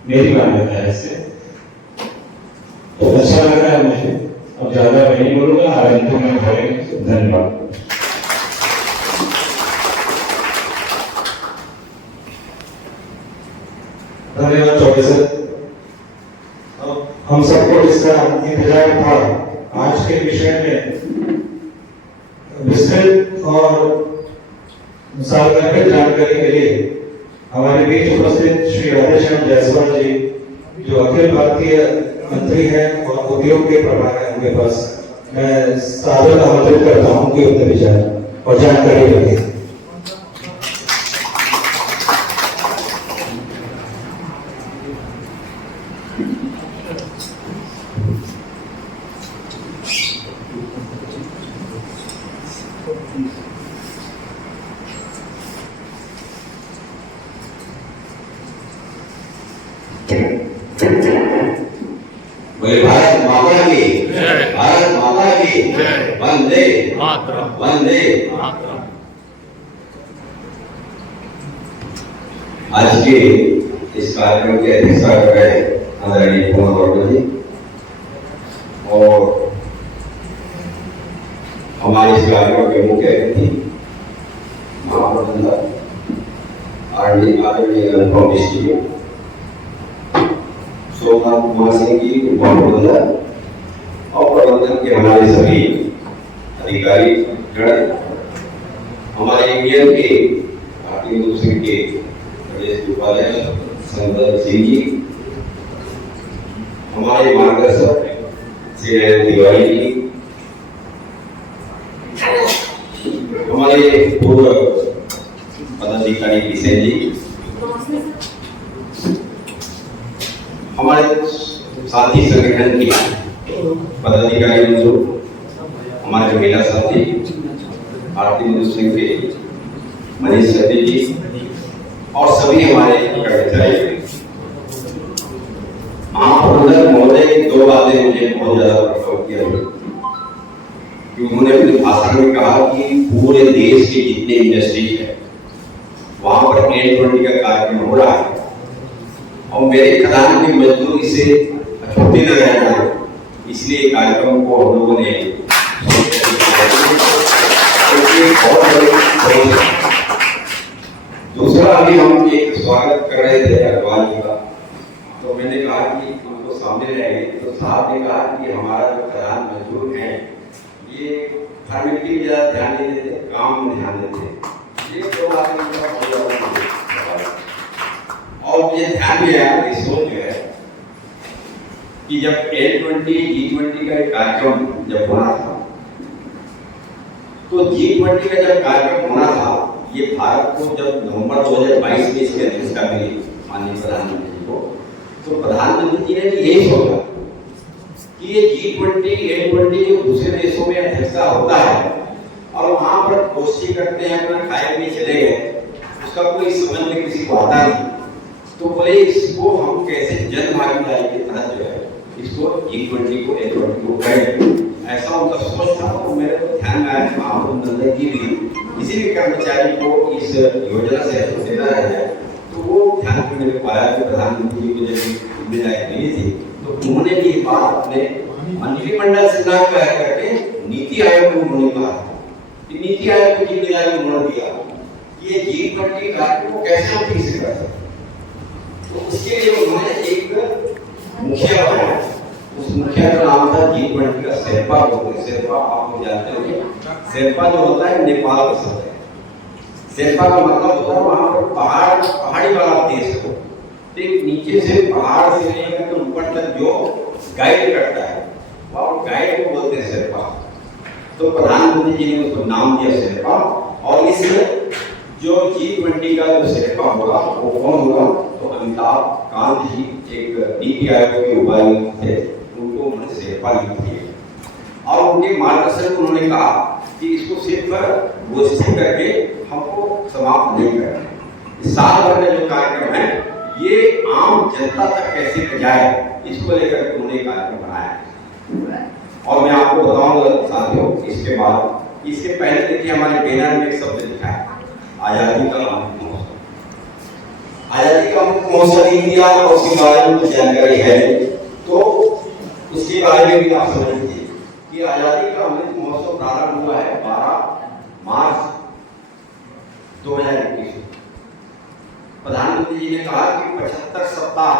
मेरी मान्यता है इससे। तो अच्छा लग रहा है मुझे, अब ज्यादा नहीं बोलूंगा, आरंभ में बोलेंगे। धन्यवाद। धन्यवाद चौबे सर। हम सबको इसका इंतजार था। आज के विषय में विस्तृत और सार्वजनिक जानकारी के लिए हमारे बीच उपस्थित श्री राधेश्याम जायसवाल जी, जो अखिल भारतीय मंत्री हैं और उद्योग के प्रभार हैं, उनके पास मैं सादर आमंत्रित करता हूँ कि अपने विचार और जानकारी रखें। भारत माता की जय, भारत माता की जय, वंदे मातरम, वंदे मातरम। आज के इस कार्यक्रम की अध्यक्षता कर रहे आदरणीय कुमार गौरव जी और हमारे इस कार्यक्रम के मुख्य अतिथि महाप्रबंधक आदरणीय अनुभव डिस्ट्रिक्ट सोमनाथ कुमार सिंह जी, उपमहाप्रबंधक और प्रबंधन के हमारे सभी अधिकारी गण, हमारे इंडियन के भारतीय हिंदू संघ के प्रदेश उपाध्यक्ष संदर सिंह जी, हमारे मार्गदर्शक श्री नरेंद्र तिवारी जी, हमारे पूर्व पदाधिकारी किशन जी, हमारे साथी संगठन के पदाधिकारी बंधु, हमारे महिला साथी भारतीय हिंदू संघ के मनीष सती जी और सभी हमारे कर्मचारी। महाप्रबंधक महोदय दो बातें मुझे बहुत ज्यादा प्रभावित किया कि उन्होंने अपने भाषण में कहा कि पूरे देश के जितने इंडस्ट्रीज है वहां पर N20 का कार्यक्रम हो रहा है और मेरे खदान की मजदूरी से छुट्टी न रह जाए, इसलिए कार्यक्रम को हम लोगों ने दूसरा अभी हम एक स्वागत कर रहे थे अग्रवाल जी का, तो मैंने कहा कि उनको सामने लाएंगे, तो साहब ने कहा कि हमारा जो खदान मजदूर है ये फॉर्मेलिटी में ज्यादा ध्यान नहीं देते, काम में ध्यान देते। ये दो बातें और मुझे ध्यान में आया कि सोच जो है कि जब N20 G20 का एक कार्यक्रम जब होना था, तो G20 का जब कार्यक्रम होना था, ये भारत को जब नवंबर 2022 में इसकी अध्यक्षता मिली माननीय प्रधानमंत्री जी को, तो प्रधानमंत्री जी ने यही सोचा कि ये G20 N20 जो दूसरे देशों में अध्यक्षता होता है और वहां पर कोशिश करते हैं अपना खाए पिए चले गए, उसका कोई समझ में किसी को आता नहीं, तो बोले इसको हम कैसे जन भागीदारी के तहत जो है इसको G20 को N20 को करें, ऐसा उनका सोच था। तो मेरे को ध्यान में आया कि महाप्रबंधक जी भी किसी भी कर्मचारी को इस योजना से देना रह जाए, तो वो ध्यान में मेरे को आया कि प्रधानमंत्री जी को जब जिम्मेदारी मिली थी तो उन्होंने भी बात अपने मंत्रिमंडल से ना कह करके नीति आयोग को उन्होंने कहा कि नीति आयोग को जिम्मेदारी उन्होंने दिया कि ये G20 कार्यक्रम को कैसे हम ठीक से कर सकते, तो उसके लिए उन्होंने एक मुखिया बनाया। उस मुखिया का नाम था G20 का शेरपा बोलते हैं। शेरपा आप लोग जानते होंगे, शेरपा जो होता है नेपाल का शब्द है। शेरपा का मतलब होता है वहां पर पहाड़ी वाला देश हो, तो नीचे से पहाड़ से लेकर तो ऊपर तक जो गाइड करता है वह गाइड को बोलते हैं शेरपा। तो प्रधानमंत्री जी ने उसको नाम दिया शेरपा, और इस जो G20 का जो शेरपा होगा वो कौन होगा, तो अमिताभ कांत जी एक नीति आयोग के उपाध्यक्ष थे, उनको उन्होंने शेरपा लिख दिए और उनके मार्गदर्शन को उन्होंने कहा कि इसको सिर्फ गोष्ठी करके हमको समाप्त नहीं करना, साल भर का जो कार्यक्रम है ये आम जनता तक कैसे जाए, इसको लेकर उन्होंने कार्यक्रम बनाया। और मैं आपको बताऊंगा साथियों, इसके बाद इसके पहले देखिए हमारे बैनर में एक शब्द लिखा है आजादी का अमृत महोत्सव। आजादी का अमृत महोत्सव इंडिया और उसके बारे में जानकारी है तो उसके बारे में भी आप समझ लीजिए कि आजादी का अमृत महोत्सव प्रारंभ हुआ है 12 मार्च 2021। प्रधानमंत्री जी ने कहा कि 75 सप्ताह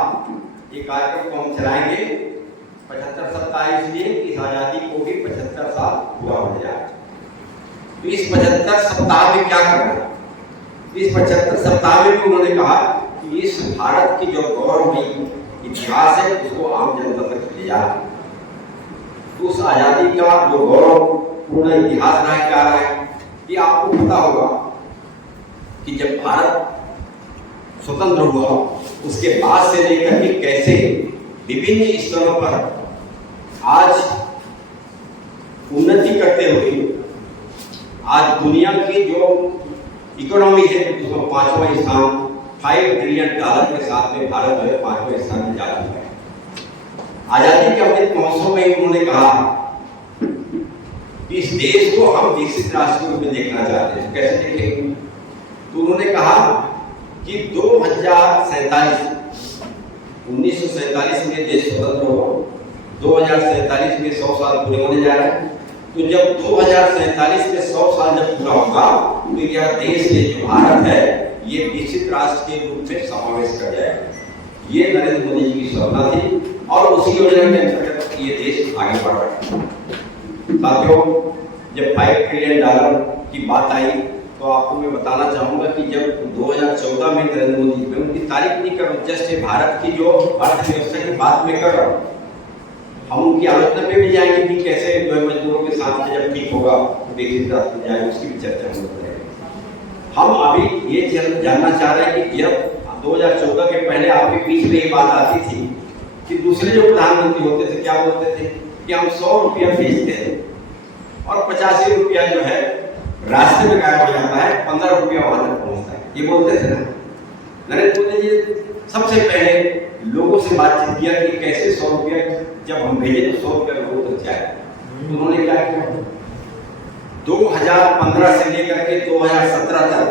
ये कार्यक्रम को हम चलाएंगे। 75 सप्ताह इसलिए कि इस आजादी को भी 75 साल पूरा हो जाए। तो इस 75 सप्ताह में क्या करना है, इस 75 सप्ताह में भी उन्होंने कहा कि इस भारत की जो गौरवमयी इतिहास है उसको आम जनता तक ले जाए। तो उस आजादी का जो गौरवपूर्ण इतिहास रहा क्या रहा है, ये आपको पता होगा कि जब भारत स्वतंत्र हुआ उसके बाद से लेकर के कैसे विभिन्न स्तरों पर आज उन्नति करते हुए आज दुनिया की जो इकोनॉमी है उसमें 5वां स्थान $5 ट्रिलियन के साथ में भारत जो है 5वें स्थान में जा चुका है। आजादी के अमृत महोत्सव में उन्होंने कहा कि इस देश को हम विकसित राष्ट्र के रूप में देखना चाहते हैं। कैसे देखेंगे, तो उन्होंने कहा कि 1947 में देश स्वतंत्र हुआ, 2047 में 100 साल पूरे होने जा रहे हैं। तो जब 2047 में 100 साल जब पूरा होगा तो यह देश जो भारत है ये विकसित राष्ट्र के रूप में समावेश कर जाएगा। ये नरेंद्र मोदी जी की सपना थी और उसी योजना के अंतर्गत ये देश आगे बढ़ रहा है। साथियों, जब $5 ट्रिलियन की बात आई तो आपको मैं बताना चाहूंगा कि जब 2014 में नरेंद्र मोदी, मैं उनकी तारीफ नहीं कर रहा हूँ, जस्ट भारत की जो अर्थव्यवस्था की बात में कर रहा हूँ। हम उनकी आलोचना पे भी जाएंगे कि कैसे जो है मजदूरों के साथ जब ठीक होगा विकसित रास्ते में जाएगा, उसकी भी चर्चा हम करेंगे। हम अभी ये जानना चाह रहे हैं कि जब 2014 के पहले आपके बीच में ये बात आती थी कि दूसरे जो प्रधानमंत्री होते थे क्या बोलते थे कि हम 100 रुपया भेजते हैं और 85 रुपया जो है रास्ते में गायब हो जाता है, 15 रुपया वहां तक पहुंचता है, ये बोलते थे ना। नरेंद्र मोदी जी सबसे पहले लोगों से बातचीत किया कि कैसे 100 रुपया जब हम भेजे तो 100 रुपया लोगों तक जाए। उन्होंने क्या किया, 2015 से लेकर के 2017 तक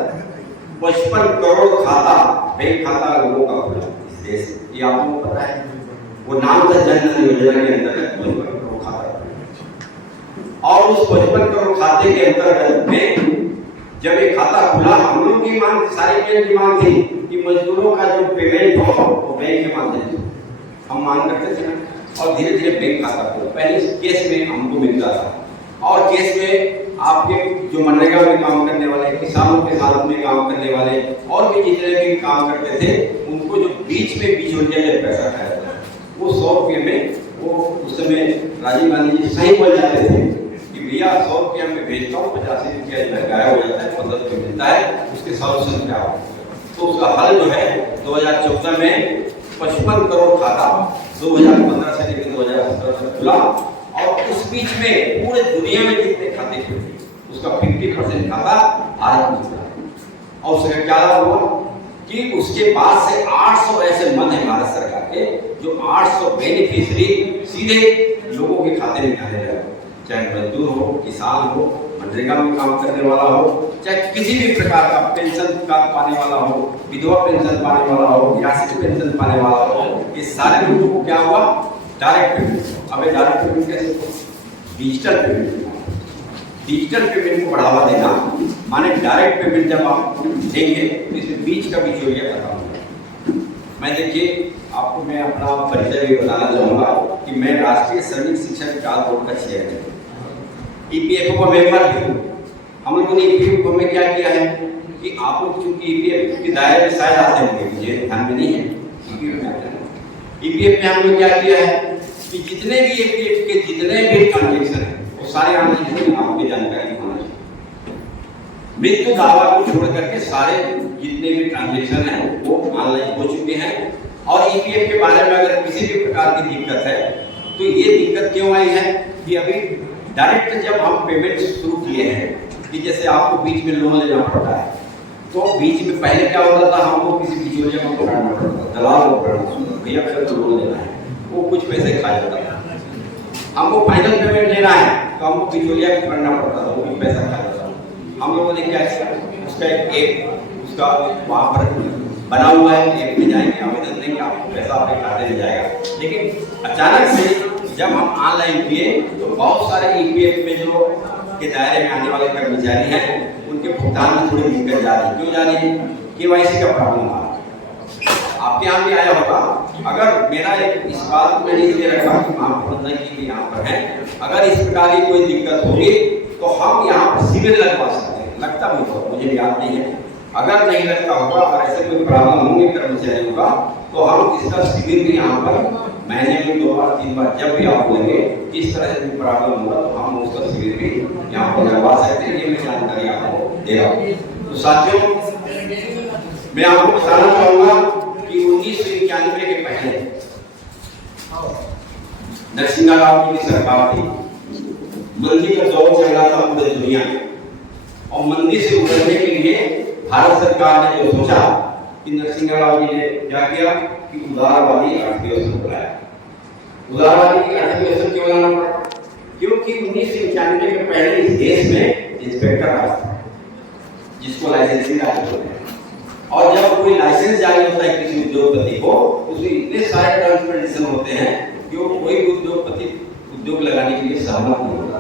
55 करोड़ खाता, बैंक खाता लोगों का खुला इस देश। ये आपको पता है, वो नाम था जन धन योजना के अंतर्गत 55 करोड़ खाता, और उस 55 करोड़ खाते के अंतर्गत में जब एक खाता खुला, हम लोग की मांग, सारी बैंक की मांग थी कि मजदूरों का जो पेमेंट हो वो बैंक के माध्यम से हम मांग करते थे, और धीरे धीरे बैंक खाता खुला। पहले केस में हमको मिलता था, और केस में आपके जो मनरेगा में काम करने वाले, किसानों के साथ में काम करने वाले, और भी जितने भी काम करते थे, उनको जो बीच में बिचौलिया जब पैसा खाया था, वो 100 रुपये में, वो उस समय राजीव गांधी जी सही बोल जाते थे कि भैया 100 रुपया में भेजता हूँ, 85 रुपया गायब हो जाता है, 15 रुपये मिलता है, उसके सॉल्यूशन क्या हो। तो उसका हल जो है 2014 में 55 करोड़ खाता 2015 से लेकर 2017 तक खुला, और उस बीच में पूरे दुनिया में जितने खाते खुले उसका 50% खाता भारत में खुला। और उसका क्या लाभ हुआ कि उसके बाद से 800 ऐसे मन है भारत सरकार के, जो 800 बेनिफिशियरी सीधे लोगों के खाते में डाले जाए, चाहे मजदूर हो, किसान हो, मनरेगा में काम करने वाला हो, चाहे किसी भी प्रकार का पेंशन का पाने वाला हो, विधवा पेंशन पाने वाला हो, रियासती पेंशन पाने वाला हो, ये सारे लोगों को क्या हुआ, डायरेक्ट पेमेंट। अब डायरेक्ट पेमेंट कैसे, डिजिटल पेमेंट, डिजिटल पेमेंट को बढ़ावा देना, माने डायरेक्ट पेमेंट जब आप देंगे तो इसमें बीच का बिचौलिया खत्म होगा। मैं देखिए आपको मैं अपना परिचय भी बताना चाहूँगा कि मैं राष्ट्रीय श्रमिक शिक्षा विकास बोर्ड का चेयरमैन हूँ, EPFO का मेंबर भी हूँ। हम लोगों ने EPFO में क्या किया है कि आप लोग चूंकि EPFO के दायरे में शायद आते होंगे, मुझे ध्यान में नहीं है, EPFO में हम लोग क्या किया है कि जितने भी EPFO के जितने भी ट्रांजेक्शन है वो सारे ऑनलाइन आपकी जानकारी होना चाहिए। मृत्यु दावा को छोड़ करके सारे जितने भी ट्रांजेक्शन है वो ऑनलाइन हो चुके हैं। और EPFO के बारे में अगर किसी भी प्रकार की दिक्कत है तो ये दिक्कत क्यों आई है कि अभी डायरेक्ट जब हम पेमेंट शुरू किए हैं कि जैसे आपको बीच में लोन लेना पड़ता है, तो बीच में पहले क्या होता था, हमको किसी बिचौलिया को पकड़ना पड़ता था, दलाल को पकड़ना पड़ता था, भैया फिर तो लोन लेना है, वो कुछ पैसे खा जाता था। हमको फाइनल पेमेंट लेना है तो हमको बिचौलिया को पकड़ना पड़ता था, वो भी पैसा खा जाता था। हम लोगों ने क्या किया, उसका एक उसका वहाँ पर बना हुआ है, ऐप में जाएंगे, आवेदन देंगे, आपको पैसा आपके खाते में जाएगा। लेकिन अचानक से जब हम ऑनलाइन किए तो बहुत सारे EPFO में जो के दायरे में आने वाले कर्मचारी हैं उनके भुगतान में थोड़ी दिक्कत जा रही है। क्यों जा रही है? KYC का प्रॉब्लम आ रहा है। आपके यहाँ भी आया होगा। अगर मेरा एक इस बात को मैंने इसलिए रखा कि महाप्रबंधक के लिए यहाँ पर है, अगर इस प्रकार की कोई दिक्कत होगी तो हम यहाँ पर शिविर लगवा सकते हैं। लगता भी होगा, मुझे याद नहीं है, अगर नहीं लगता होगा, अगर ऐसे कोई प्रॉब्लम होंगे कर्मचारियों का तो हम इसका शिविर भी यहाँ पर महीने में 2 बार 3 बार जब भी आप बोलेंगे इस तरह से प्रॉब्लम होगा तो हम उसका शिविर भी यहाँ पर लगवा सकते हैं। ये मैं जानकारी आपको दे रहा हूँ। तो साथियों, मैं आपको बताना चाहूंगा कि 1991 के पहले नरसिंह राव जी की सरकार थी, मंदी का दौर चल रहा था पूरी दुनिया में, और मंदी से उबरने के लिए भारत सरकार ने जो सोचा कि नरसिंह राव जी ने क्या किया कि उदारवादी अर्थव्यवस्था बनाया। उदारवादी अर्थव्यवस्था क्यों लाना पड़ा? क्योंकि 1991 के पहले इस देश में इंस्पेक्टर राज था, जिसको लाइसेंसिंग राज बोलते हैं। और जब कोई लाइसेंस जारी होता है किसी उद्योगपति को, उसमें इतने सारे टर्म्स एंड कंडीशन होते हैं कि वो कोई उद्योगपति उद्योग लगाने के लिए सहमत नहीं होता।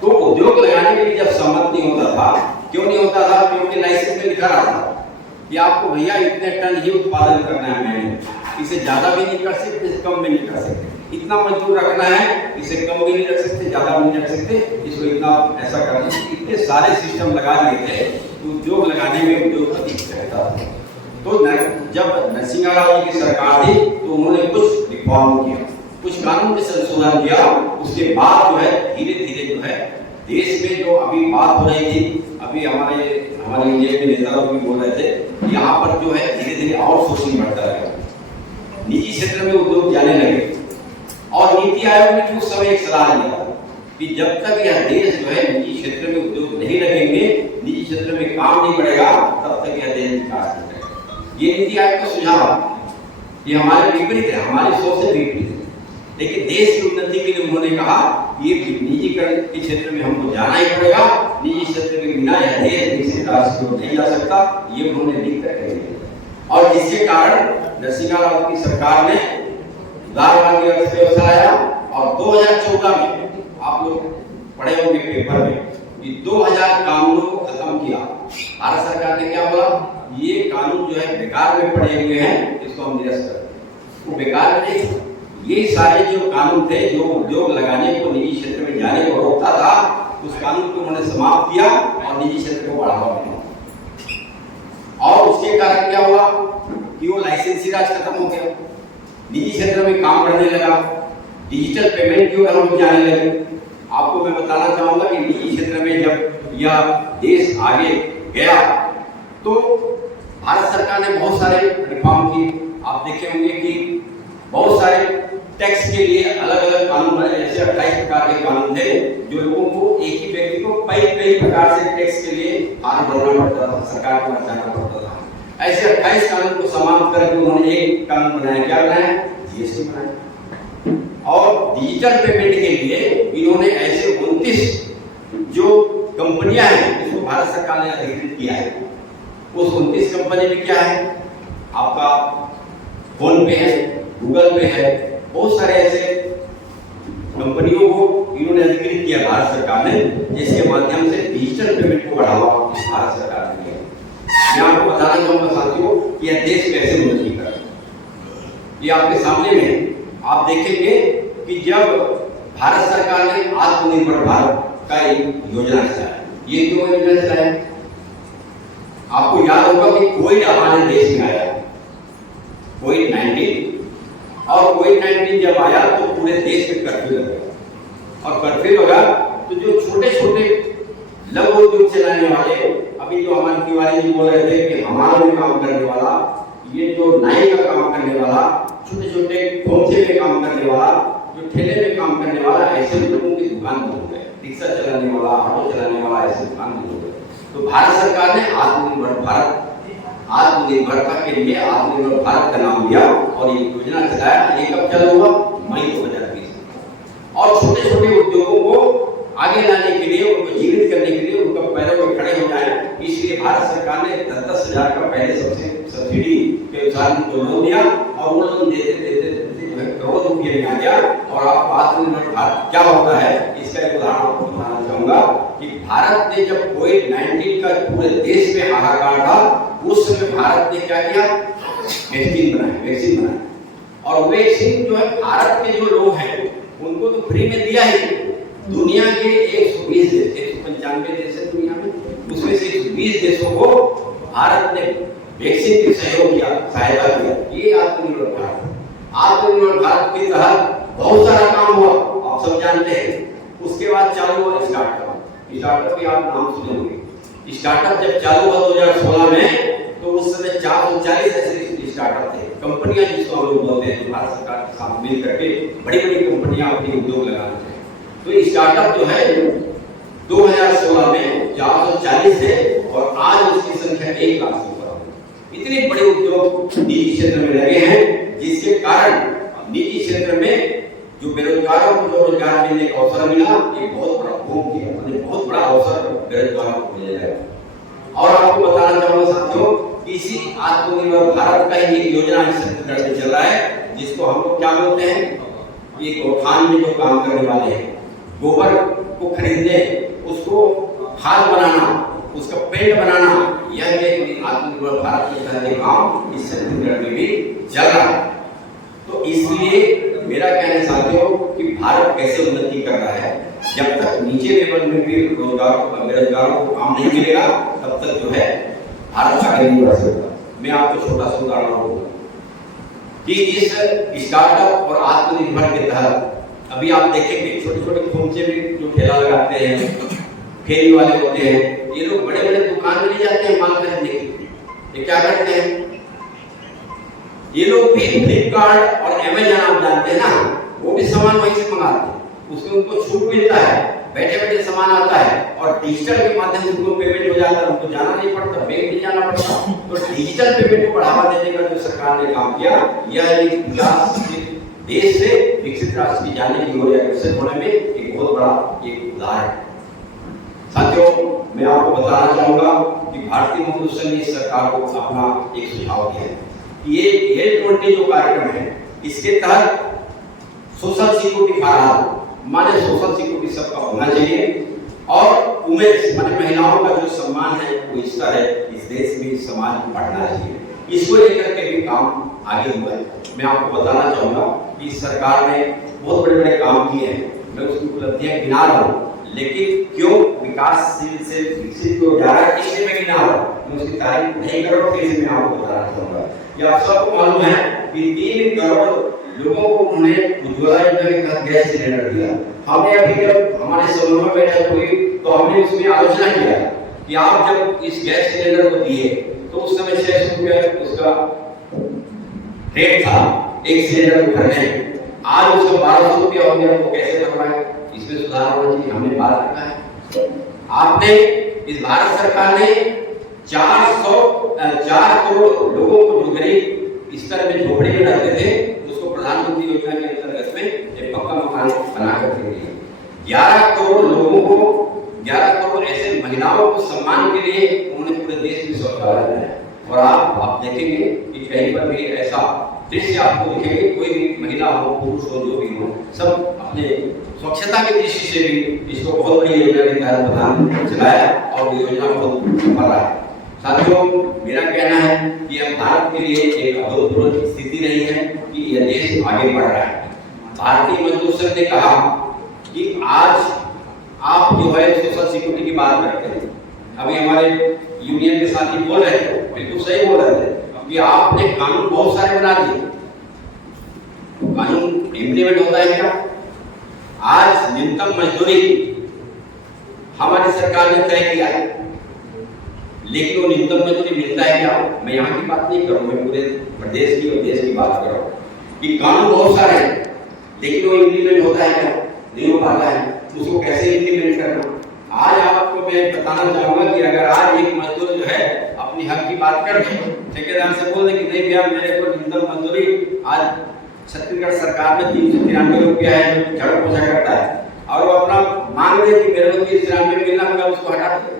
तो उद्योग लगाने के लिए जब सहमत नहीं होता था, क्यों नहीं होता था? क्योंकि लाइसेंस में लिखा रहा था कि आपको भैया इतने टन ही उत्पादन करना है, मैंने इसे ज्यादा भी नहीं कर सकते, इसे कम भी नहीं कर सकते। इतना मजदूर रखना है, इसे कम भी नहीं रख सकते, ज्यादा भी नहीं रख सकते, इसको इतना ऐसा करना है। इतने सारे सिस्टम लगा दिए थे तो उद्योग लगाने में उद्योगपति कहता था। तो जब नरसिंह राव जी की सरकार थी तो उन्होंने कुछ रिफॉर्म किया, कुछ कानून में संशोधन किया। उसके बाद जो है धीरे धीरे जो है देश में जो अभी बात हो रही थी, अभी हमारे इंडिया के नेता लोग भी बोल रहे थे, यहाँ पर जो है धीरे धीरे आउटसोर्सिंग बढ़ता रहेगा, निजी क्षेत्र में उद्योग जाने लगे। और नीति आयोग ने उस समय एक सलाह दिया कि जब तक यह देश जो है निजी क्षेत्र में उद्योग नहीं लगेंगे, निजी क्षेत्र में काम नहीं बढ़ेगा, तब तक यह देश विकास नहीं करेगा। ये नीति आयोग का सुझाव, ये हमारे विपरीत है, हमारी सोच से विपरीत है। लेकिन देश की उन्नति के लिए उन्होंने कहा ये निजीकरण के क्षेत्र में हमको जाना ही पड़ेगा, निजी क्षेत्र के बिना यह देश विकसित राष्ट्र की ओर नहीं जा सकता, ये उन्होंने लिख कर कह दिया। और जिसके कारण नरसिंह राव की सरकार ने उदारवादी अर्थव्यवस्था लाया। और 2014 में आप लोग पढ़े होंगे पेपर में कि 2000 कानूनों को खत्म किया। भारत सरकार ने क्या बोला, ये कानून जो है बेकार में पड़े हुए हैं, इसको हम निरस्त कर। वो बेकार नहीं, ये सारे जो कानून थे जो उद्योग लगाने को, निजी क्षेत्र में जाने को रोकता था, उस कानून को उन्होंने समाप्त किया और निजी क्षेत्र को बढ़ावा दिया। और उसके कारण क्या हुआ कि वो लाइसेंसी राज खत्म हो गया, निजी क्षेत्र में काम बढ़ने लगा, डिजिटल पेमेंट की ओर हम जाने लगे। आपको मैं बताना चाहूंगा कि निजी क्षेत्र में जब यह देश आगे गया तो भारत सरकार ने बहुत सारे रिफॉर्म किए। आप देखे होंगे कि बहुत सारे टैक्स के लिए अलग अलग कानून बने, जैसे 28 प्रकार के कानून थे जो लोगों को, एक ही व्यक्ति को कई प्रकार से टैक्स के लिए फॉर्म भरना पड़ता था, सरकार को जाना पड़ता था। ऐसे 28 कानून को समाप्त करके उन्होंने एक कानून बनाया, क्या बनाया, जीएसटी बनाया। और डिजिटल पेमेंट के लिए इन्होंने ऐसे 29 जो कंपनियां हैं उसको भारत सरकार ने अधिकृत किया है। उस 29 कंपनी में क्या है, आपका फोन पे है, गूगल पे है, बहुत सारे ऐसे कंपनियों को इन्होंने अधिकृत किया भारत सरकार ने, जिसके माध्यम से डिजिटल पेमेंट को बढ़ावा भारत सरकार ने दिया। मैं आपको बताना चाहूंगा साथियों कि यह देश कैसे उन्नति कर, ये आपके सामने में आप देखेंगे कि जब भारत सरकार ने आत्मनिर्भर भारत का एक योजना चलाया, ये क्यों योजना चलाया, आपको याद होगा कि कोविड हमारे देश में आया, कोविड-19, और कोविड-19 जब आया तो पूरे देश में कर्फ्यू लगा। और कर्फ्यू लगा तो जो छोटे छोटे लघु उद्योग चलाने वाले, अभी जो हमारे तिवारी जी बोल रहे थे कि हमारे में काम करने वाला, ये जो नाई का काम करने वाला, छोटे छोटे खोमचे में काम करने वाला, जो ठेले में काम करने वाला, ऐसे लोगों की दुकान बंद हो गए, रिक्शा चलाने वाला, ऑटो चलाने वाला, ऐसे दुकान बंद हो गए। तो भारत सरकार ने आत्मनिर्भर भारत, आत्मनिर्भरता के लिए आत्मनिर्भर भारत का नाम दिया और ये योजना चलाया। ये कब चालू हुआ, मई 2020। और छोटे छोटे उद्योगों को आगे लाने के लिए, उनको जीवित करने के लिए, उनका पैरों में खड़े हो जाए, इसलिए भारत सरकार ने 10,000 का पहले सबसे सब्सिडी के अनुसार उनको लोन दिया। और वो लोन देते देते करोड़ों रुपये में आ गया। और आपको आत्मनिर्भर भारत क्या होता है इसका एक उदाहरण आपको बताना चाहूंगा कि भारत ने जब कोविड-19 का पूरे देश में हाहाकार था, उस समय भारत ने क्या किया, वैक्सीन बनाया। और वैक्सीन जो है भारत के जो लोग हैं उनको तो फ्री में दिया ही। दुनिया के 120 देश, 195 देश है दुनिया में, उसमें से 120 देशों को भारत ने वैक्सीन की सहायता किया। ये आत्मनिर्भर भारत। आत्मनिर्भर भारत के तहत बहुत सारा काम हुआ, आप सब जानते हैं। उसके बाद चालू हुआ स्टार्टअप भी आप नाम सुने होंगे। स्टार्टअप जब चालू हुआ 2016 में, तो उस समय 440 ऐसे स्टार्टअप थे, कंपनियां जिसको हम लोग बोलते हैं, भारत सरकार के साथ मिल करके बड़ी बड़ी कंपनियां अपने उद्योग लगाते हैं। तो स्टार्टअप जो है 2016 में 440 थे और आज उसकी संख्या 1 लाख से ऊपर हो गई। इतने बड़े उद्योग निजी क्षेत्र में लगे हैं, जिसके कारण निजी क्षेत्र में जो बेरोजगारों को जो रोजगार मिलने का अवसर मिला, ये बहुत बड़ा भूम किया, बहुत बड़ा अवसर बेरोजगारों को मिल जाएगा। और आपको बताना चाहूंगा साथियों, इसी आत्मनिर्भर भारत का ही एक योजना छत्तीसगढ़ में चल रहा है, जिसको हम लोग क्या बोलते हैं, ये गौठान में जो काम करने वाले हैं, गोबर को खरीदने, उसको खाद बनाना, उसका पेंट बनाना, यह एक आत्मनिर्भर भारत के तहत काम इस छत्तीसगढ़ में भी चल रहा है। तो इसलिए मेरा कहना है साथियों कि भारत कैसे उन्नति कर रहा है, जब तक नीचे लेवल में भी बेरोजगारों को काम नहीं मिलेगा तब तक जो है भारत आगे नहीं बढ़ सकता। मैं आपको छोटा सा उदाहरण दूंगा कि इस स्टार्टअप और आत्मनिर्भर के तहत अभी आप देखेंगे छोटे छोटे खोमचे में जो ठेला लगाते हैं, फेरी वाले होते हैं, ये लोग बड़े बड़े दुकान में ले जाते हैं माल खरीदने के लिए। ये क्या करते हैं, ये लोग भी फ्लिपकार्ट और अमेजन आप जानते हैं ना, वो भी सामान वहीं से मंगाते हैं, उसमें उनको छूट मिलता है, बैठे बैठे सामान आता है और डिजिटल के माध्यम से उनको पेमेंट हो जाता है, उनको जाना नहीं पड़ता, बैंक नहीं जाना पड़ता। तो डिजिटल पेमेंट को बढ़ावा देने का जो सरकार ने काम किया, यह एक विकास देश से विकसित राष्ट्र की जाने की ओर अग्रसर होने में एक बहुत बड़ा एक उदाहरण है। साथियों, मैं आपको बताना चाहूंगा कि भारतीय मजदूर संघ ने सरकार को अपना एक सुझाव दिया है कि ये L20 जो कार्यक्रम है, इसके तहत सोशल सिक्योरिटी फॉर माने सोशल सिक्योरिटी सबका होना चाहिए और वुमेन्स माने महिलाओं का जो सम्मान है वो इस तरह इस देश में समाज में बढ़ना चाहिए। इसको लेकर के भी काम आगे हुआ है। मैं आपको बताना चाहूंगा कि सरकार ने बहुत बड़े बड़े काम किए हैं, मैं उसकी उपलब्धियां गिना रहा हूँ, लेकिन क्यों विकासशील से विकसित हो जा रहा है इसलिए मैं गिना रहा हूँ, मैं उसकी तारीफ नहीं कर रहा हूँ, फिर मैं आपको बताना चाहूंगा। ये आप सबको मालूम है कि 3 करोड़ लोगों को उन्होंने उज्ज्वला योजना के तहत गैस सिलेंडर दिया। हमने अभी जब हमारे सदन में बैठक हुई तो हमने उसमें आलोचना किया कि आप जब इस गैस सिलेंडर को दिए तो उस समय 600 रुपये उसका रेट था एक सिलेंडर को भरने, आज उसका 1200 रुपया हो गया, तो कैसे करवाएं? इसमें सुधार होना चाहिए, हमने बात रखा है। आपने इस भारत सरकार ने 4 करोड़ लोगों को जो गरीब स्तर में झोपड़ी में रहते थे उसको प्रधानमंत्री योजना के अंतर्गत में एक पक्का मकान बना कर दे दिया। 11 करोड़ लोगों को 11 करोड़ ऐसे महिलाओं को सम्मान के लिए उन्होंने पूरे देश में शौचालय बनाया। और आप देखेंगे कि कहीं पर भी ऐसा दृश्य आपको दिखेंगे, कोई भी महिला हो पुरुष हो जो भी हो, सब अपने स्वच्छता की दृष्टि से भी इसको बहुत बड़ी योजना के तहत प्रधानमंत्री चलाया और ये योजना बहुत सफल रहा है। साथियों, मेरा कहना है कि यह भारत के लिए एक अभूतपूर्व स्थिति रही है कि यह देश आगे बढ़ रहा है। भारतीय मजदूर संघ ने कहा कि आज आप जो है सोशल सिक्योरिटी की बात करते हैं, अभी हमारे यूनियन के साथी बोल रहे थे, बिल्कुल सही बोल रहे थे कि आपने कानून बहुत सारे बना दिए, कानून इम्प्लीमेंट होता है क्या? आज न्यूनतम मजदूरी हमारी सरकार ने तय किया है, लेकिन वो न्यूनतम मजदूरी मिलता है क्या? मैं यहाँ की बात नहीं करूँ, मैं पूरे प्रदेश की और देश की बात कर रहा हूँ कि कानून बहुत सारे हैं, लेकिन वो इम्प्लीमेंट होता है क्या? नहीं हो पाता है। उसको कैसे इम्प्लीमेंट करना? आज आपको मैं बताना चाहूंगा कि अगर आज एक मजदूर जो है अपनी हक की बात कर दे, ठेकेदार से बोल दे कि नहीं भैया मेरे को न्यूनतम मजदूरी आज छत्तीसगढ़ सरकार में 393 रुपया है जो झाड़ू पोछा करता है, और वो अपना मांग दे कि मेरे को 393 मिलना होगा, उसको हटा दे,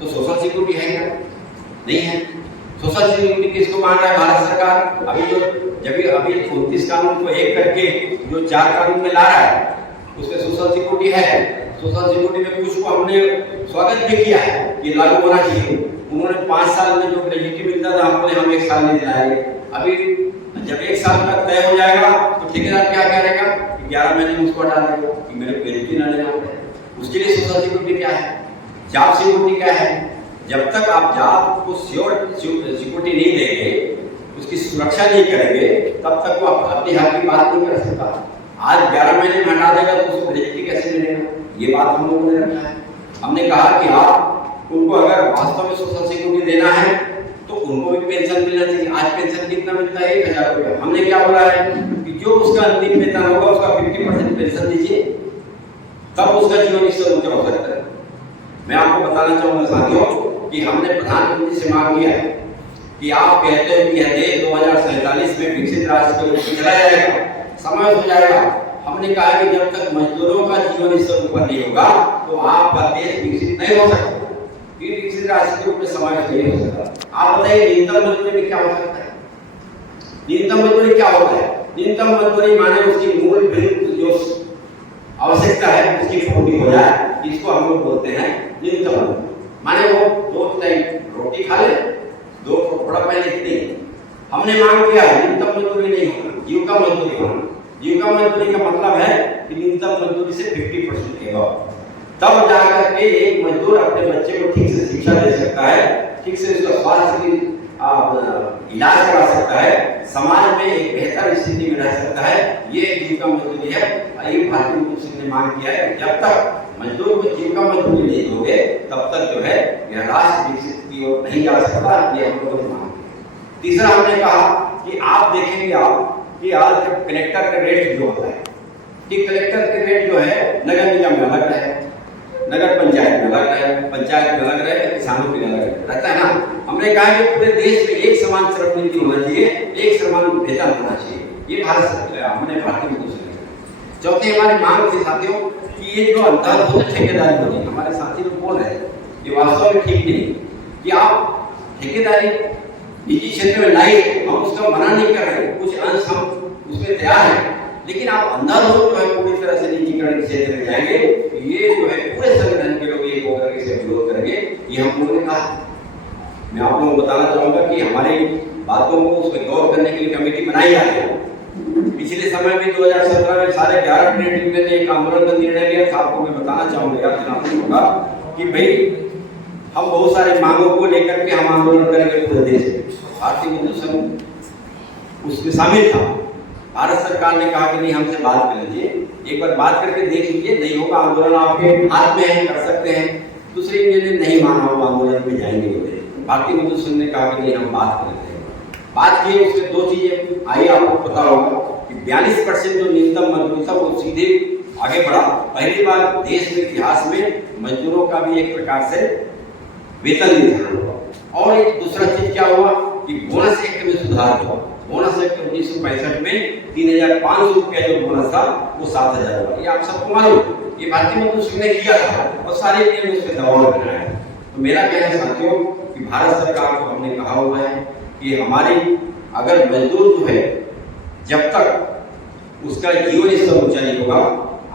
तो सोशल सिक्योरिटी है क्या? नहीं है। सोशल सिक्योरिटी किसको मान रहा है भारत सरकार? अभी जो अभी 29 कानून को एक करके जो 4 कानून में ला रहा है उसमें सोशल सिक्योरिटी है। सोशल सिक्योरिटी में कुछ को हमने स्वागत भी किया है कि लागू होना चाहिए। उन्होंने 5 साल में जो ग्रेजुएटी मिलता था हम 1 साल में दिलाएंगे। अभी जब 1 साल तक तय हो जाएगा तो ठेकेदार क्या करेगा कि 11 महीने में उसको हटा देगा कि मेरे ग्रेजुएटी ना लेना पड़े। उसके लिए सोशल सिक्योरिटी क्या है? जॉब सिक्योरिटी क्या है? जब तक आप जॉब को सिक्योरिटी नहीं देंगे, उसकी सुरक्षा नहीं करेंगे, तब तक वो अपनी हक की बात नहीं कर सकता। आज 11 महीने में हटा देगा तो उसको ग्रेजुएटी कैसे मिलेगा? ये बात हम लोगों ने रखा है। हमने कहा कि आप उनको अगर वास्तव में सोशल सिक्योरिटी देना है तो उनको भी पेंशन मिलना चाहिए। आज पेंशन कितना मिलता है? 1000 रुपया। हमने क्या बोला है कि जो उसका अंतिम वेतन होगा उसका 50% पेंशन दीजिए, तब उसका जीवन स्तर ऊंचा हो सकता है। मैं आपको बताना चाहूंगा साथियों कि हमने प्रधानमंत्री से मांग किया है कि आप कहते हो कि यह देश 2047 में विकसित राष्ट्र के रूप में चला जाएगा, समय हो जाएगा। हमने कहा कि जब तक मजदूरों का जीवन स्तर ऊपर नहीं होगा तो आपका देश विकसित नहीं हो सकता, फिर विकसित राष्ट्र के रूप में समावेश नहीं हो सकता। आप बताइए न्यूनतम मजदूरी में क्या हो सकता है? न्यूनतम मजदूरी क्या होता है? न्यूनतम मजदूरी माने उसकी मूलभूत जो आवश्यकता है उसकी पूर्ति हो जाए, इसको हम लोग बोलते हैं न्यूनतम मजदूरी। माने वो 2 टाइम रोटी खा ले, 2 कपड़ा पहने, इतने। हमने मांग किया न्यूनतम मजदूरी नहीं होना, जीविका मजदूरी होना। जीविका मजदूरी का मतलब है कि न्यूनतम मजदूरी से 50% एबव, तब जाकर के एक मजदूर अपने बच्चे को ठीक से शिक्षा दे सकता है, ठीक से उसका स्वास्थ्य की इलाज करा सकता है, समाज में एक बेहतर स्थिति में रह सकता है। ये एक जीविका मजदूरी है। ये भारतीय मजदूर संघ ने मांग किया है जब तक मजदूर को जीविका मजदूरी नहीं दोगे तब तक जो है यह राष्ट्र विकसित की ओर नहीं जा सकता। ये हम लोगों ने मांग किया। तीसरा हमने कहा कि आप देखेंगे कि आज जब कलेक्टर का रेट जो होता है कि कलेक्टर के रेट जो है नगर निगम में अलग रहे, नगर पंचायत में अलग रहे, पंचायत में अलग रहे, किसानों के अलग रहता है ना। हमने कहा कि पूरे देश में एक समान श्रम नीति होना चाहिए, एक समान वेतन होना चाहिए। ये भारत हमने भारतीय मजदूर संघ। चौथी हमारी मांग थी साथियों कि ये जो अंधाधुंध ठेकेदारी हो रही, हमारे साथी लोग बोल रहे हैं ये वास्तव में ठीक नहीं कि आप ठेकेदारी निजी क्षेत्र में लाइए, हम उसका मना नहीं कर रहे, कुछ अंश हम उसमें तैयार हैं, लेकिन आप अंधाधुंध जो है पूरी तरह से निजीकरण के क्षेत्र में जाएंगे, ये जो है पूरे संगठन के लोग एक होकर के विरोध करेंगे। ये हम लोगों ने कहा। मैं आप लोगों को बताना चाहूंगा कि हमारी बातों को उसमें गौर करने के लिए कमेटी बनाई जा रही है। पिछले समय में 2017 में सारे 11 ट्रेड यूनियन ने एक आंदोलन का निर्णय लिया था। आपको मैं बताना चाहूंगा होगा कि भाई हम बहुत सारी मांगों को लेकर के हम आंदोलन करेंगे पूरे देश में। भारतीय मजदूर संघ उसमें शामिल था। भारत सरकार ने कहा कि नहीं, हमसे बात कर लीजिए, एक बार बात करके देख लीजिए, नहीं होगा आंदोलन आपके हाथ में है, कर सकते हैं। दूसरे यूनियन ने नहीं माना, वो आंदोलन में जाएंगे बोले। भारतीय मजदूर संघ ने कहा कि नहीं, हम बात करते हैं। बात की, उसमें दो चीजें आई। आपको पता होगा कि 42% जो न्यूनतम मजदूरी था वो सीधे आगे बढ़ा। पहली बार देश में इतिहास में मजदूरों का भी एक प्रकार से वेतन निर्धारण हुआ। और एक दूसरा चीज क्या हुआ कि बोनस एक्ट में सुधार हुआ। बोनस एक्ट 1965 में 3,500 रुपया जो बोनस था वो 7,000 हुआ। ये आप सबको मालूम, ये भारतीय मजदूर संघ ने किया था और सारे ने उस पर दबाव बनाया। तो मेरा कहना है साथियों कि भारत सरकार को हमने कहा हुआ है कि हमारी अगर मजदूर जो है जब तक उसका जीवन स्तर ऊंचा नहीं होगा,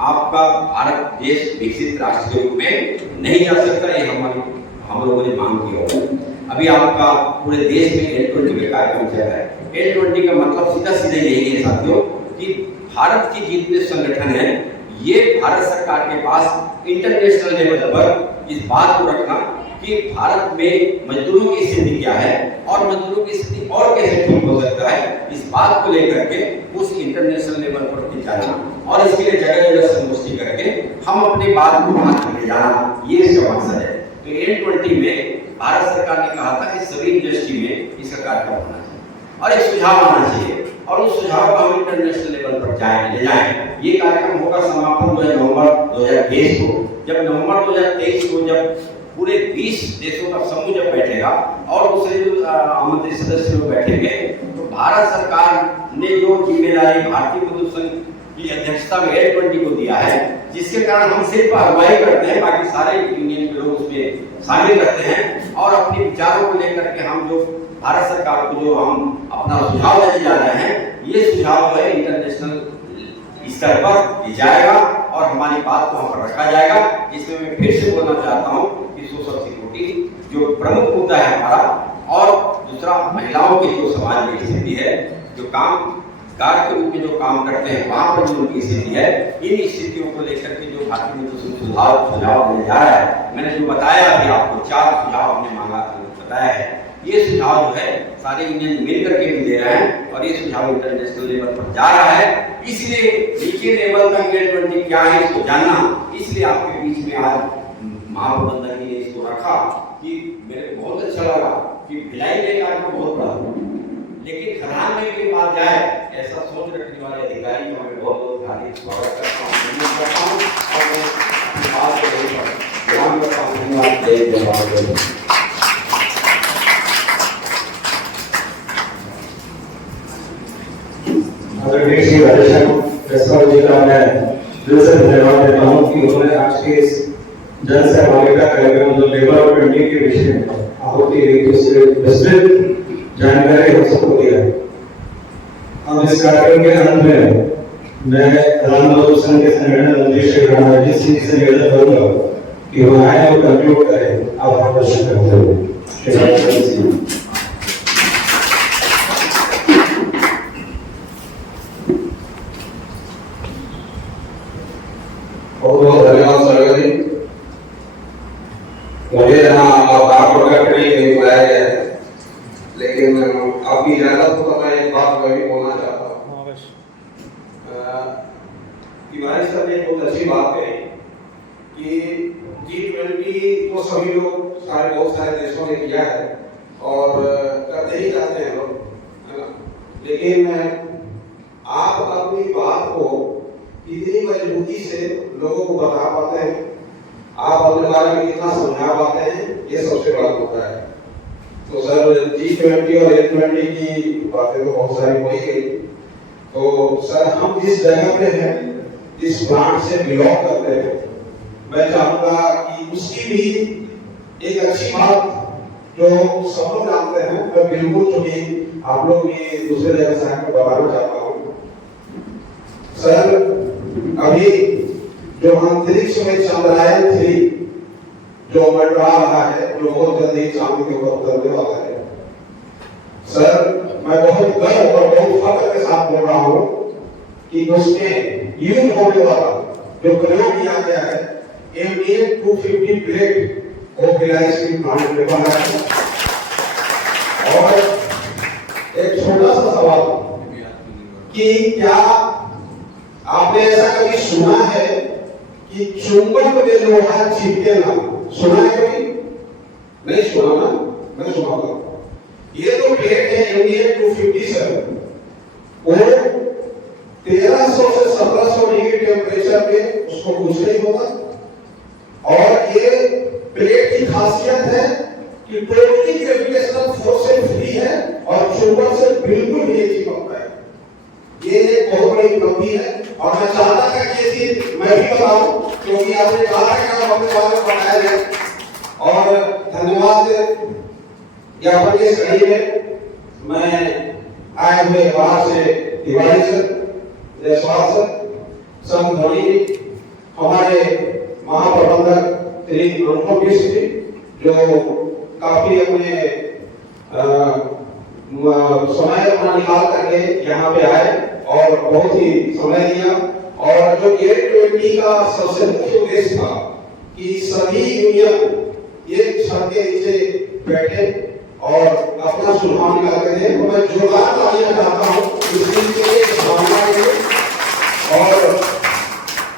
आपका भारत देश विकसित राष्ट्र के रूप में नहीं जा सकता। ये हम लोगों ने मांग किया हुआ। अभी आपका पूरे देश में L20 का कार्यक्रम चल रहा है। L20 का मतलब सीधा सीधा यही है साथियों कि भारत की जितने संगठन है ये भारत सरकार के पास इंटरनेशनल लेवल पर इस बात को रखना कि भारत में मजदूरों की स्थिति क्या है और मजदूरों की स्थिति और कैसे ठीक हो सकता है, इस बात को लेकर के उस इंटरनेशनल लेवल पर पहुंचाना और इसके लिए जगह जगह संगोष्ठी करके हम अपनी बात को वहां तक ले जाना, ये इसका मकसद है। तो L20 में भारत सरकार ने कहा था कि सभी इंडस्ट्री में इसका कार्यक्रम होना चाहिए और एक सुझाव आना चाहिए और उस सुझाव को हम इंटरनेशनल लेवल पर ले जाएं। ये कार्यक्रम होगा समापन 2 नवंबर 2023 को। जब नवंबर 2023 को जब पूरे 20 देशों का समूह जब बैठेगा और दूसरे जो आमंत्रित सदस्य लोग बैठेंगे, तो भारत सरकार ने जो जिम्मेदारी भारतीय मजदूर संघ की अध्यक्षता में L20 को दिया है, जिसके कारण हम सिर्फ अगुवाई करते हैं, बाकी सारे यूनियन के लोग उसमें शामिल रहते हैं और अपने विचारों को लेकर के हम जो भारत सरकार को जो हम अपना सुझाव देने जा रहे हैं, ये सुझाव जो है इंटरनेशनल स्तर पर जाएगा और हमारी बात को वहां पर रखा जाएगा। जिसमें मैं फिर से बोलना चाहता हूँ कि सोशल सिक्योरिटी जो प्रमुख मुद्दा है हमारा, और दूसरा महिलाओं की जो समाज में स्थिति है, जो काम कार्य के रूप में जो काम करते हैं वहां पर जो उनकी स्थिति है, इन स्थितियों को लेकर के जो भारतीय मजदूर संघ सुझाव देने जा रहा है, मैंने जो बताया अभी आपको 4 सुझाव हमने मांगा बताया है, ये सुझाव जो है सारे यूनियन मिल करके भी दे रहे हैं और ये सुझाव इंटरनेशनल लेवल पर जा रहा है। इसलिए नीचे लेवल तक L20 क्या है इसको जानना, इसलिए आपके बीच में आज महाप्रबंधक ने इसको रखा कि मेरे को बहुत अच्छा लगा कि भिलाई में कार्यक्रम बहुत बड़ा, लेकिन खदान में भी बात जाए ऐसा सोच रखने वाले अधिकारी को मैं बहुत बहुत हार्दिक स्वागत करता हूँ और मैं बात ध्यान करता हूँ। धन्यवाद। जय जवान। आदरणीय श्री राजेश जसपाल जी का मैं दिल से धन्यवाद देता हूँ कि उन्होंने आज के इस जन सहभागिता कार्यक्रम जो लेबर और ट्रेनिंग के विषय में बहुत ही विस्तृत जानकारी हम सबको दिया है। अब इस कार्यक्रम के अंत में मैं राम मजदूर संघ के संगठन मंत्री श्री रामाजी सिंह से निवेदन करूंगा कि वो आए और कंक्लूड करें। आप प्रश्न करते हुए यहाँ प्रोडक्ट नहीं बुलाया गया है, लेकिन आपकी इजाजत हो तो मैं एक बात मैं भी बोलना चाहता हूँ। तिवारी साहब ने बहुत अच्छी बात कही कि G20 तो सभी लोग बहुत सारे देशों ने किया है और करते ही जाते हैं लोग, है ना, लेकिन आप अपनी बात को इतनी मजबूती से लोगों को बता पाते हैं, आप अपने बारे में कितना समझा पाते हैं, ये सबसे बड़ा मुद्दा है। तो सर G20 और N20 की बातें तो बहुत सारी हो ही गई, तो सर हम जिस जगह पे हैं, जिस प्लांट से बिलोंग करते हैं, मैं चाहूंगा कि उसकी भी एक अच्छी बात जो सब लोग जानते हैं, मैं बिल्कुल चूंकि आप लोग भी दूसरे जगह से आकर बताना चाहता हूँ। सर अभी जो अंतरिक्ष में चंद्रयान 3 जो मंडरा रहा है, जो बहुत जल्दी चांद के ऊपर उतरने वाला है, सर मैं बहुत गर्व और बहुत फख्र के साथ बोल रहा हूँ कि उसमें यूज होने वाला जो प्रयोग किया गया है MA-250 प्लेट को गिलाइसिन प्लांट में बना है। और एक छोटा सा सवाल कि क्या आपने ऐसा कभी सुना है कि चुंबक में लोहा चिपके ना? सुना है कभी? नहीं सुना ना? मैं सुनाता हूँ। ये जो प्लेट है MA-250 सर, वो 1300 से 1700 डिग्री टेम्परेचर पे उसको कुछ नहीं होगा, और ये प्लेट की खासियत है कि टोटली ग्रेविटेशनल फोर्स से फ्री है और चुंबक से बिल्कुल नहीं चिपकता है। ये एक बहुत बड़ी उपलब्धि है और मैं चाहता था कि ये चीज मैं भी बताऊं, क्योंकि आपने कहा है कि हम अपने बारे में बताया जाए। और धन्यवाद ज्ञापन के कड़ी में मैं आए हुए बाहर से तिवारी सर, जयसवाल सर, संघ धोनी, हमारे महाप्रबंधक श्री अनुपम मिश्र जी, जो काफी अपने समय अपना निकाल करके यहाँ पे आए और बहुत ही समय दिया। और जो G20 का सबसे मुख्य उद्देश्य था कि सभी यूनियन एक छत के नीचे बैठे और अपना सुझाव निकाल के दें, तो मैं जोरदार तालियां चाहता हूँ इस दिन के लिए, भावना के लिए। और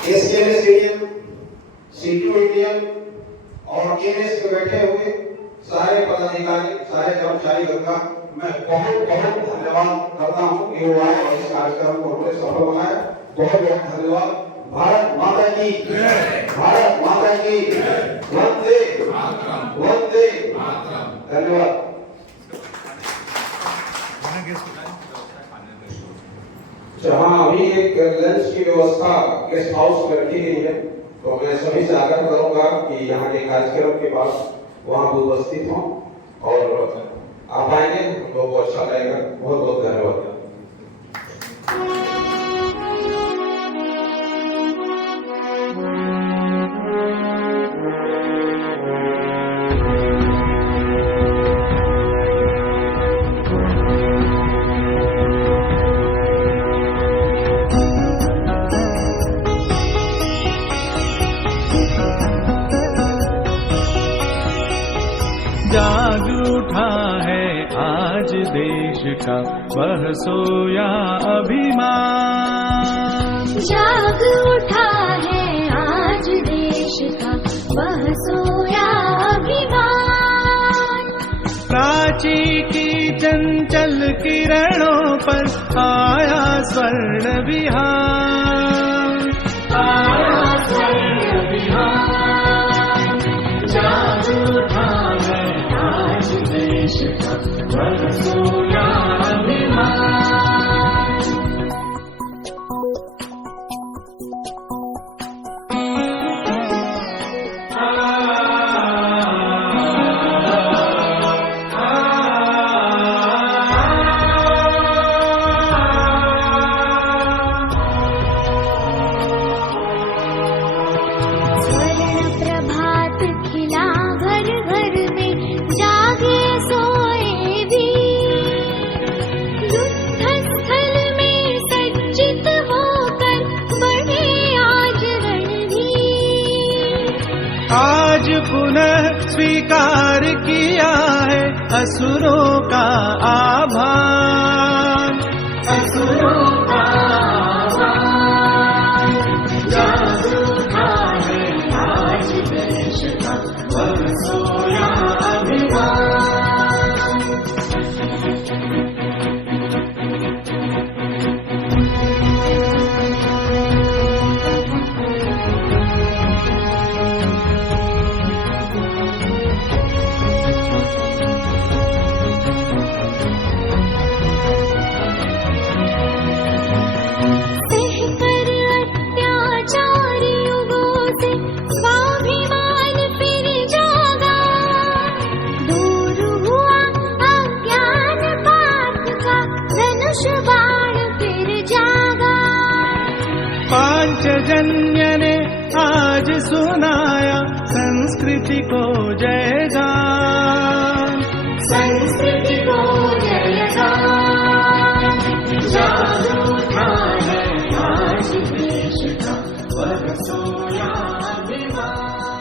SKM स्टेडियम, CTO इंडियन और MS पे बैठे हुए सारे पदाधिकारी, सारे कर्मचारी का मैं बहुत बहुत धन्यवाद करता हूँ कि वो आए और इस कार्यक्रम को उन्होंने सफल बनाया। बहुत बहुत धन्यवाद। भारत माता की जय, भारत माता की जय, वंदे मातरम, वंदे मातरम। धन्यवाद। जहाँ अभी एक लंच की व्यवस्था गेस्ट हाउस में रखी गई है, तो मैं सभी से आग्रह करूंगा कि यहाँ के कार्यक्रम के पास वहाँ उपस्थित हों और आप आएंगे तो बहुत अच्छा लगेगा। बहुत बहुत धन्यवाद। जाग उठा है आज देश का वह सोया अभिमान, जाग उठा है आज देश का वह सोया अभिमान। प्राची की चंचल किरणों पर आया स्वर्ण विहार, आया स्वर्ण विहार। जाग उठा है आज देश का वह सोया अभिमान। स्वर्ण प्रभात खिला घर घर में, जागे सोए भी पार किया है असुरों का आभार, असुरों का आभार। जादू था है आज देश का वह सोया अभिमान। पांचजन्य ने आज सुनाया संस्कृति को जयगान, संस्कृति को जयगान। जादू था है आज देश का वह सोया अभिमान।